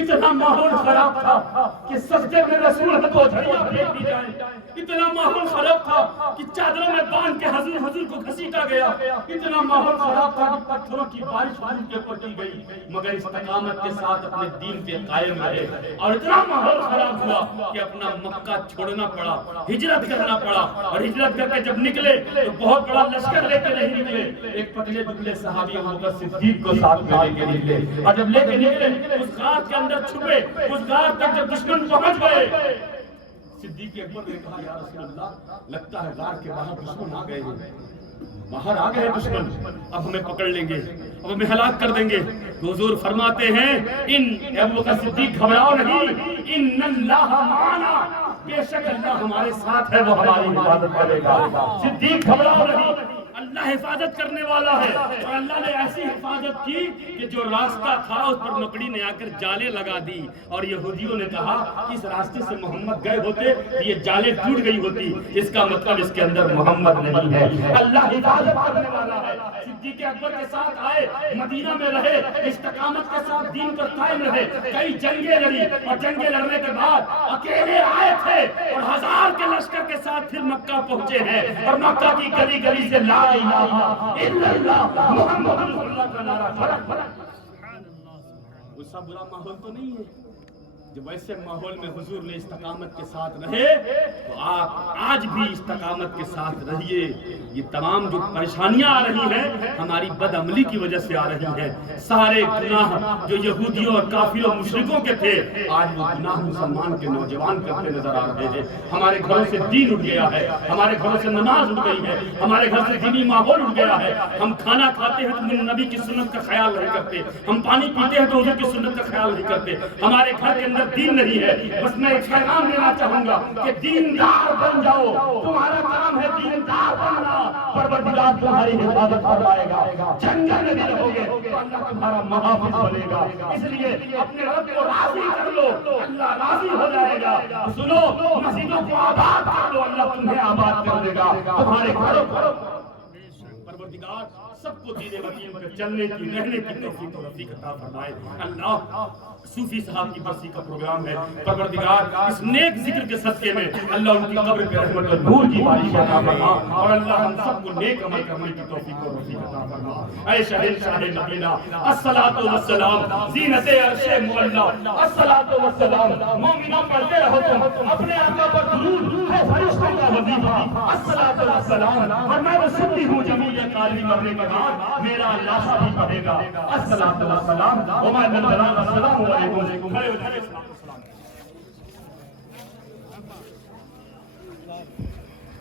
اتنا ماحول خراب تھا کہ سجدے میں رسول کو جھڑیاں پھینک دی جائیں. اتنا ماحول خراب تھا کہ چادروں میں باندھ کے حضور کو گھسیٹا گیا. اتنا ماحول خراب تھا کہ پتھروں کی بارش حضور کے اوپر کی گئی، مگر استقامت کے ساتھ اپنے دین پہ قائم رہے. اور اتنا ماحول خراب ہوا کہ اپنا مکہ چھوڑنا پڑا، ہجرت کرنا پڑا. اور ہجرت کر کے جب نکلے تو بہت بڑا لشکر لے کے نہیں نکلے، ایک پتلے دبلے صحابی ابو بکر صدیق کو ساتھ میں لے کے نکلے. اور جب لے کے نکلے اس غار کے اندر چھپے، اس غار تک جب دشمن پہنچ گئے، صدیق اکبر نے کہا یا رسول اللہ لگتا ہے غار کے باہر دشمن آ گئے ہیں، باہر آ گئے دشمن، اب ہمیں پکڑ لیں گے، اب ہمیں ہلاک کر دیں گے. تو حضور فرماتے ہیں ان ابو بکر صدیق گھبراؤ نہیں، ان اللہ معنا، بے شک اللہ ہمارے ساتھ ہے، وہ ہماری حفاظت کرے گا. صدیق گھبراؤ نہیں، اللہ حفاظت کرنے والا ہے. اور اللہ نے ایسی حفاظت کی کہ جو راستہ تھا اس پر مکڑی نے آ کر جالیں لگا دی. اور یہودیوں نے کہا کہ اس راستے سے محمد گئے ہوتے تو یہ جالیں ٹوٹ گئی ہوتی، اس کا مطلب اس کے اندر محمد نہیں ہے. اللہ حفاظت کرنے والا ہے. صدیق اکبر کے ساتھ آئے، مدینہ میں رہے، استقامت کے ساتھ دین پر قائم رہے. کئی جنگیں لڑی اور جنگیں لڑنے کے بعد اکیلے آئے تھے اور 1000 کے لشکر کے ساتھ پھر مکہ پہنچے ہیں. اور مکہ کی گلی گلی سے لا الہ الا اللہ محمد رسول اللہ کا نعرہ پڑا. اس کا برا ماحول تو نہیں ہے. جب ایسے ماحول میں حضور نے استقامت کے ساتھ رہے تو آپ آج بھی استقامت کے ساتھ رہیے. یہ تمام جو پریشانیاں آ رہی ہیں ہماری بد عملی کی وجہ سے آ رہی ہیں. سارے گناہ جو یہودیوں اور کافروں مشرکوں کے تھے آج وہ گناہ مسلمان کے نوجوان کرتے نظر آ رہے ہیں. ہمارے گھروں سے دین اٹھ گیا ہے، ہمارے گھروں سے نماز اٹھ گئی ہے، ہمارے گھر سے دینی ماحول اٹھ گیا ہے. ہم کھانا کھاتے ہیں تو نبی کی سنت کا خیال نہیں کرتے، ہم پانی پیتے ہیں تو حضور کی سنت کا خیال نہیں کرتے. ہمارے گھر کے اندر دین نہیں ہے. بس میں ایک پیغام دینا چاہوں گا کہ دیندار بن جاؤ، تمہارا کام ہے دیندار بننا، پروردگار تمہاری حفاظت فرمائے گا. جنگل میں بھی رہو گے تو اللہ تمہارا محافظ بنے گا. اس لیے اپنے رب کو راضی کر لو، اللہ راضی ہو جائے گا. سنو، مسجدوں کو آباد کر لو، اللہ تمہیں آباد کر دے گا. تمہارے گھروں پروردگار سب کو دین وطن پر چلنے کی، رہنے کی توفیق و رفیق عطا فرمائے. اللہ صوفی صاحب کی برسی کا پروگرام ہے، پروردگار اس نیک ذکر کے صدقے میں اللہ ان کی قبر پہ رحمت اور نور کی بارش عطا فرما. اور اللہ ہم سب کو نیک عمل کرنے کی توفیق و رفیق عطا فرما. اے شہنشاہ مدینہ الصلاۃ والسلام زینت عرش معلا، الصلاۃ والسلام مومنوں پڑھتے رہو تم اپنے آقا پر درود ہے فرشتوں کا وظیفہ. الصلاۃ والسلام اور میں وہ سنتی ہوں جمیل قاری مرنے کے بعد میرا لاشا بھی پڑھے گا. الصلاۃ والسلام وما السلام علیکم.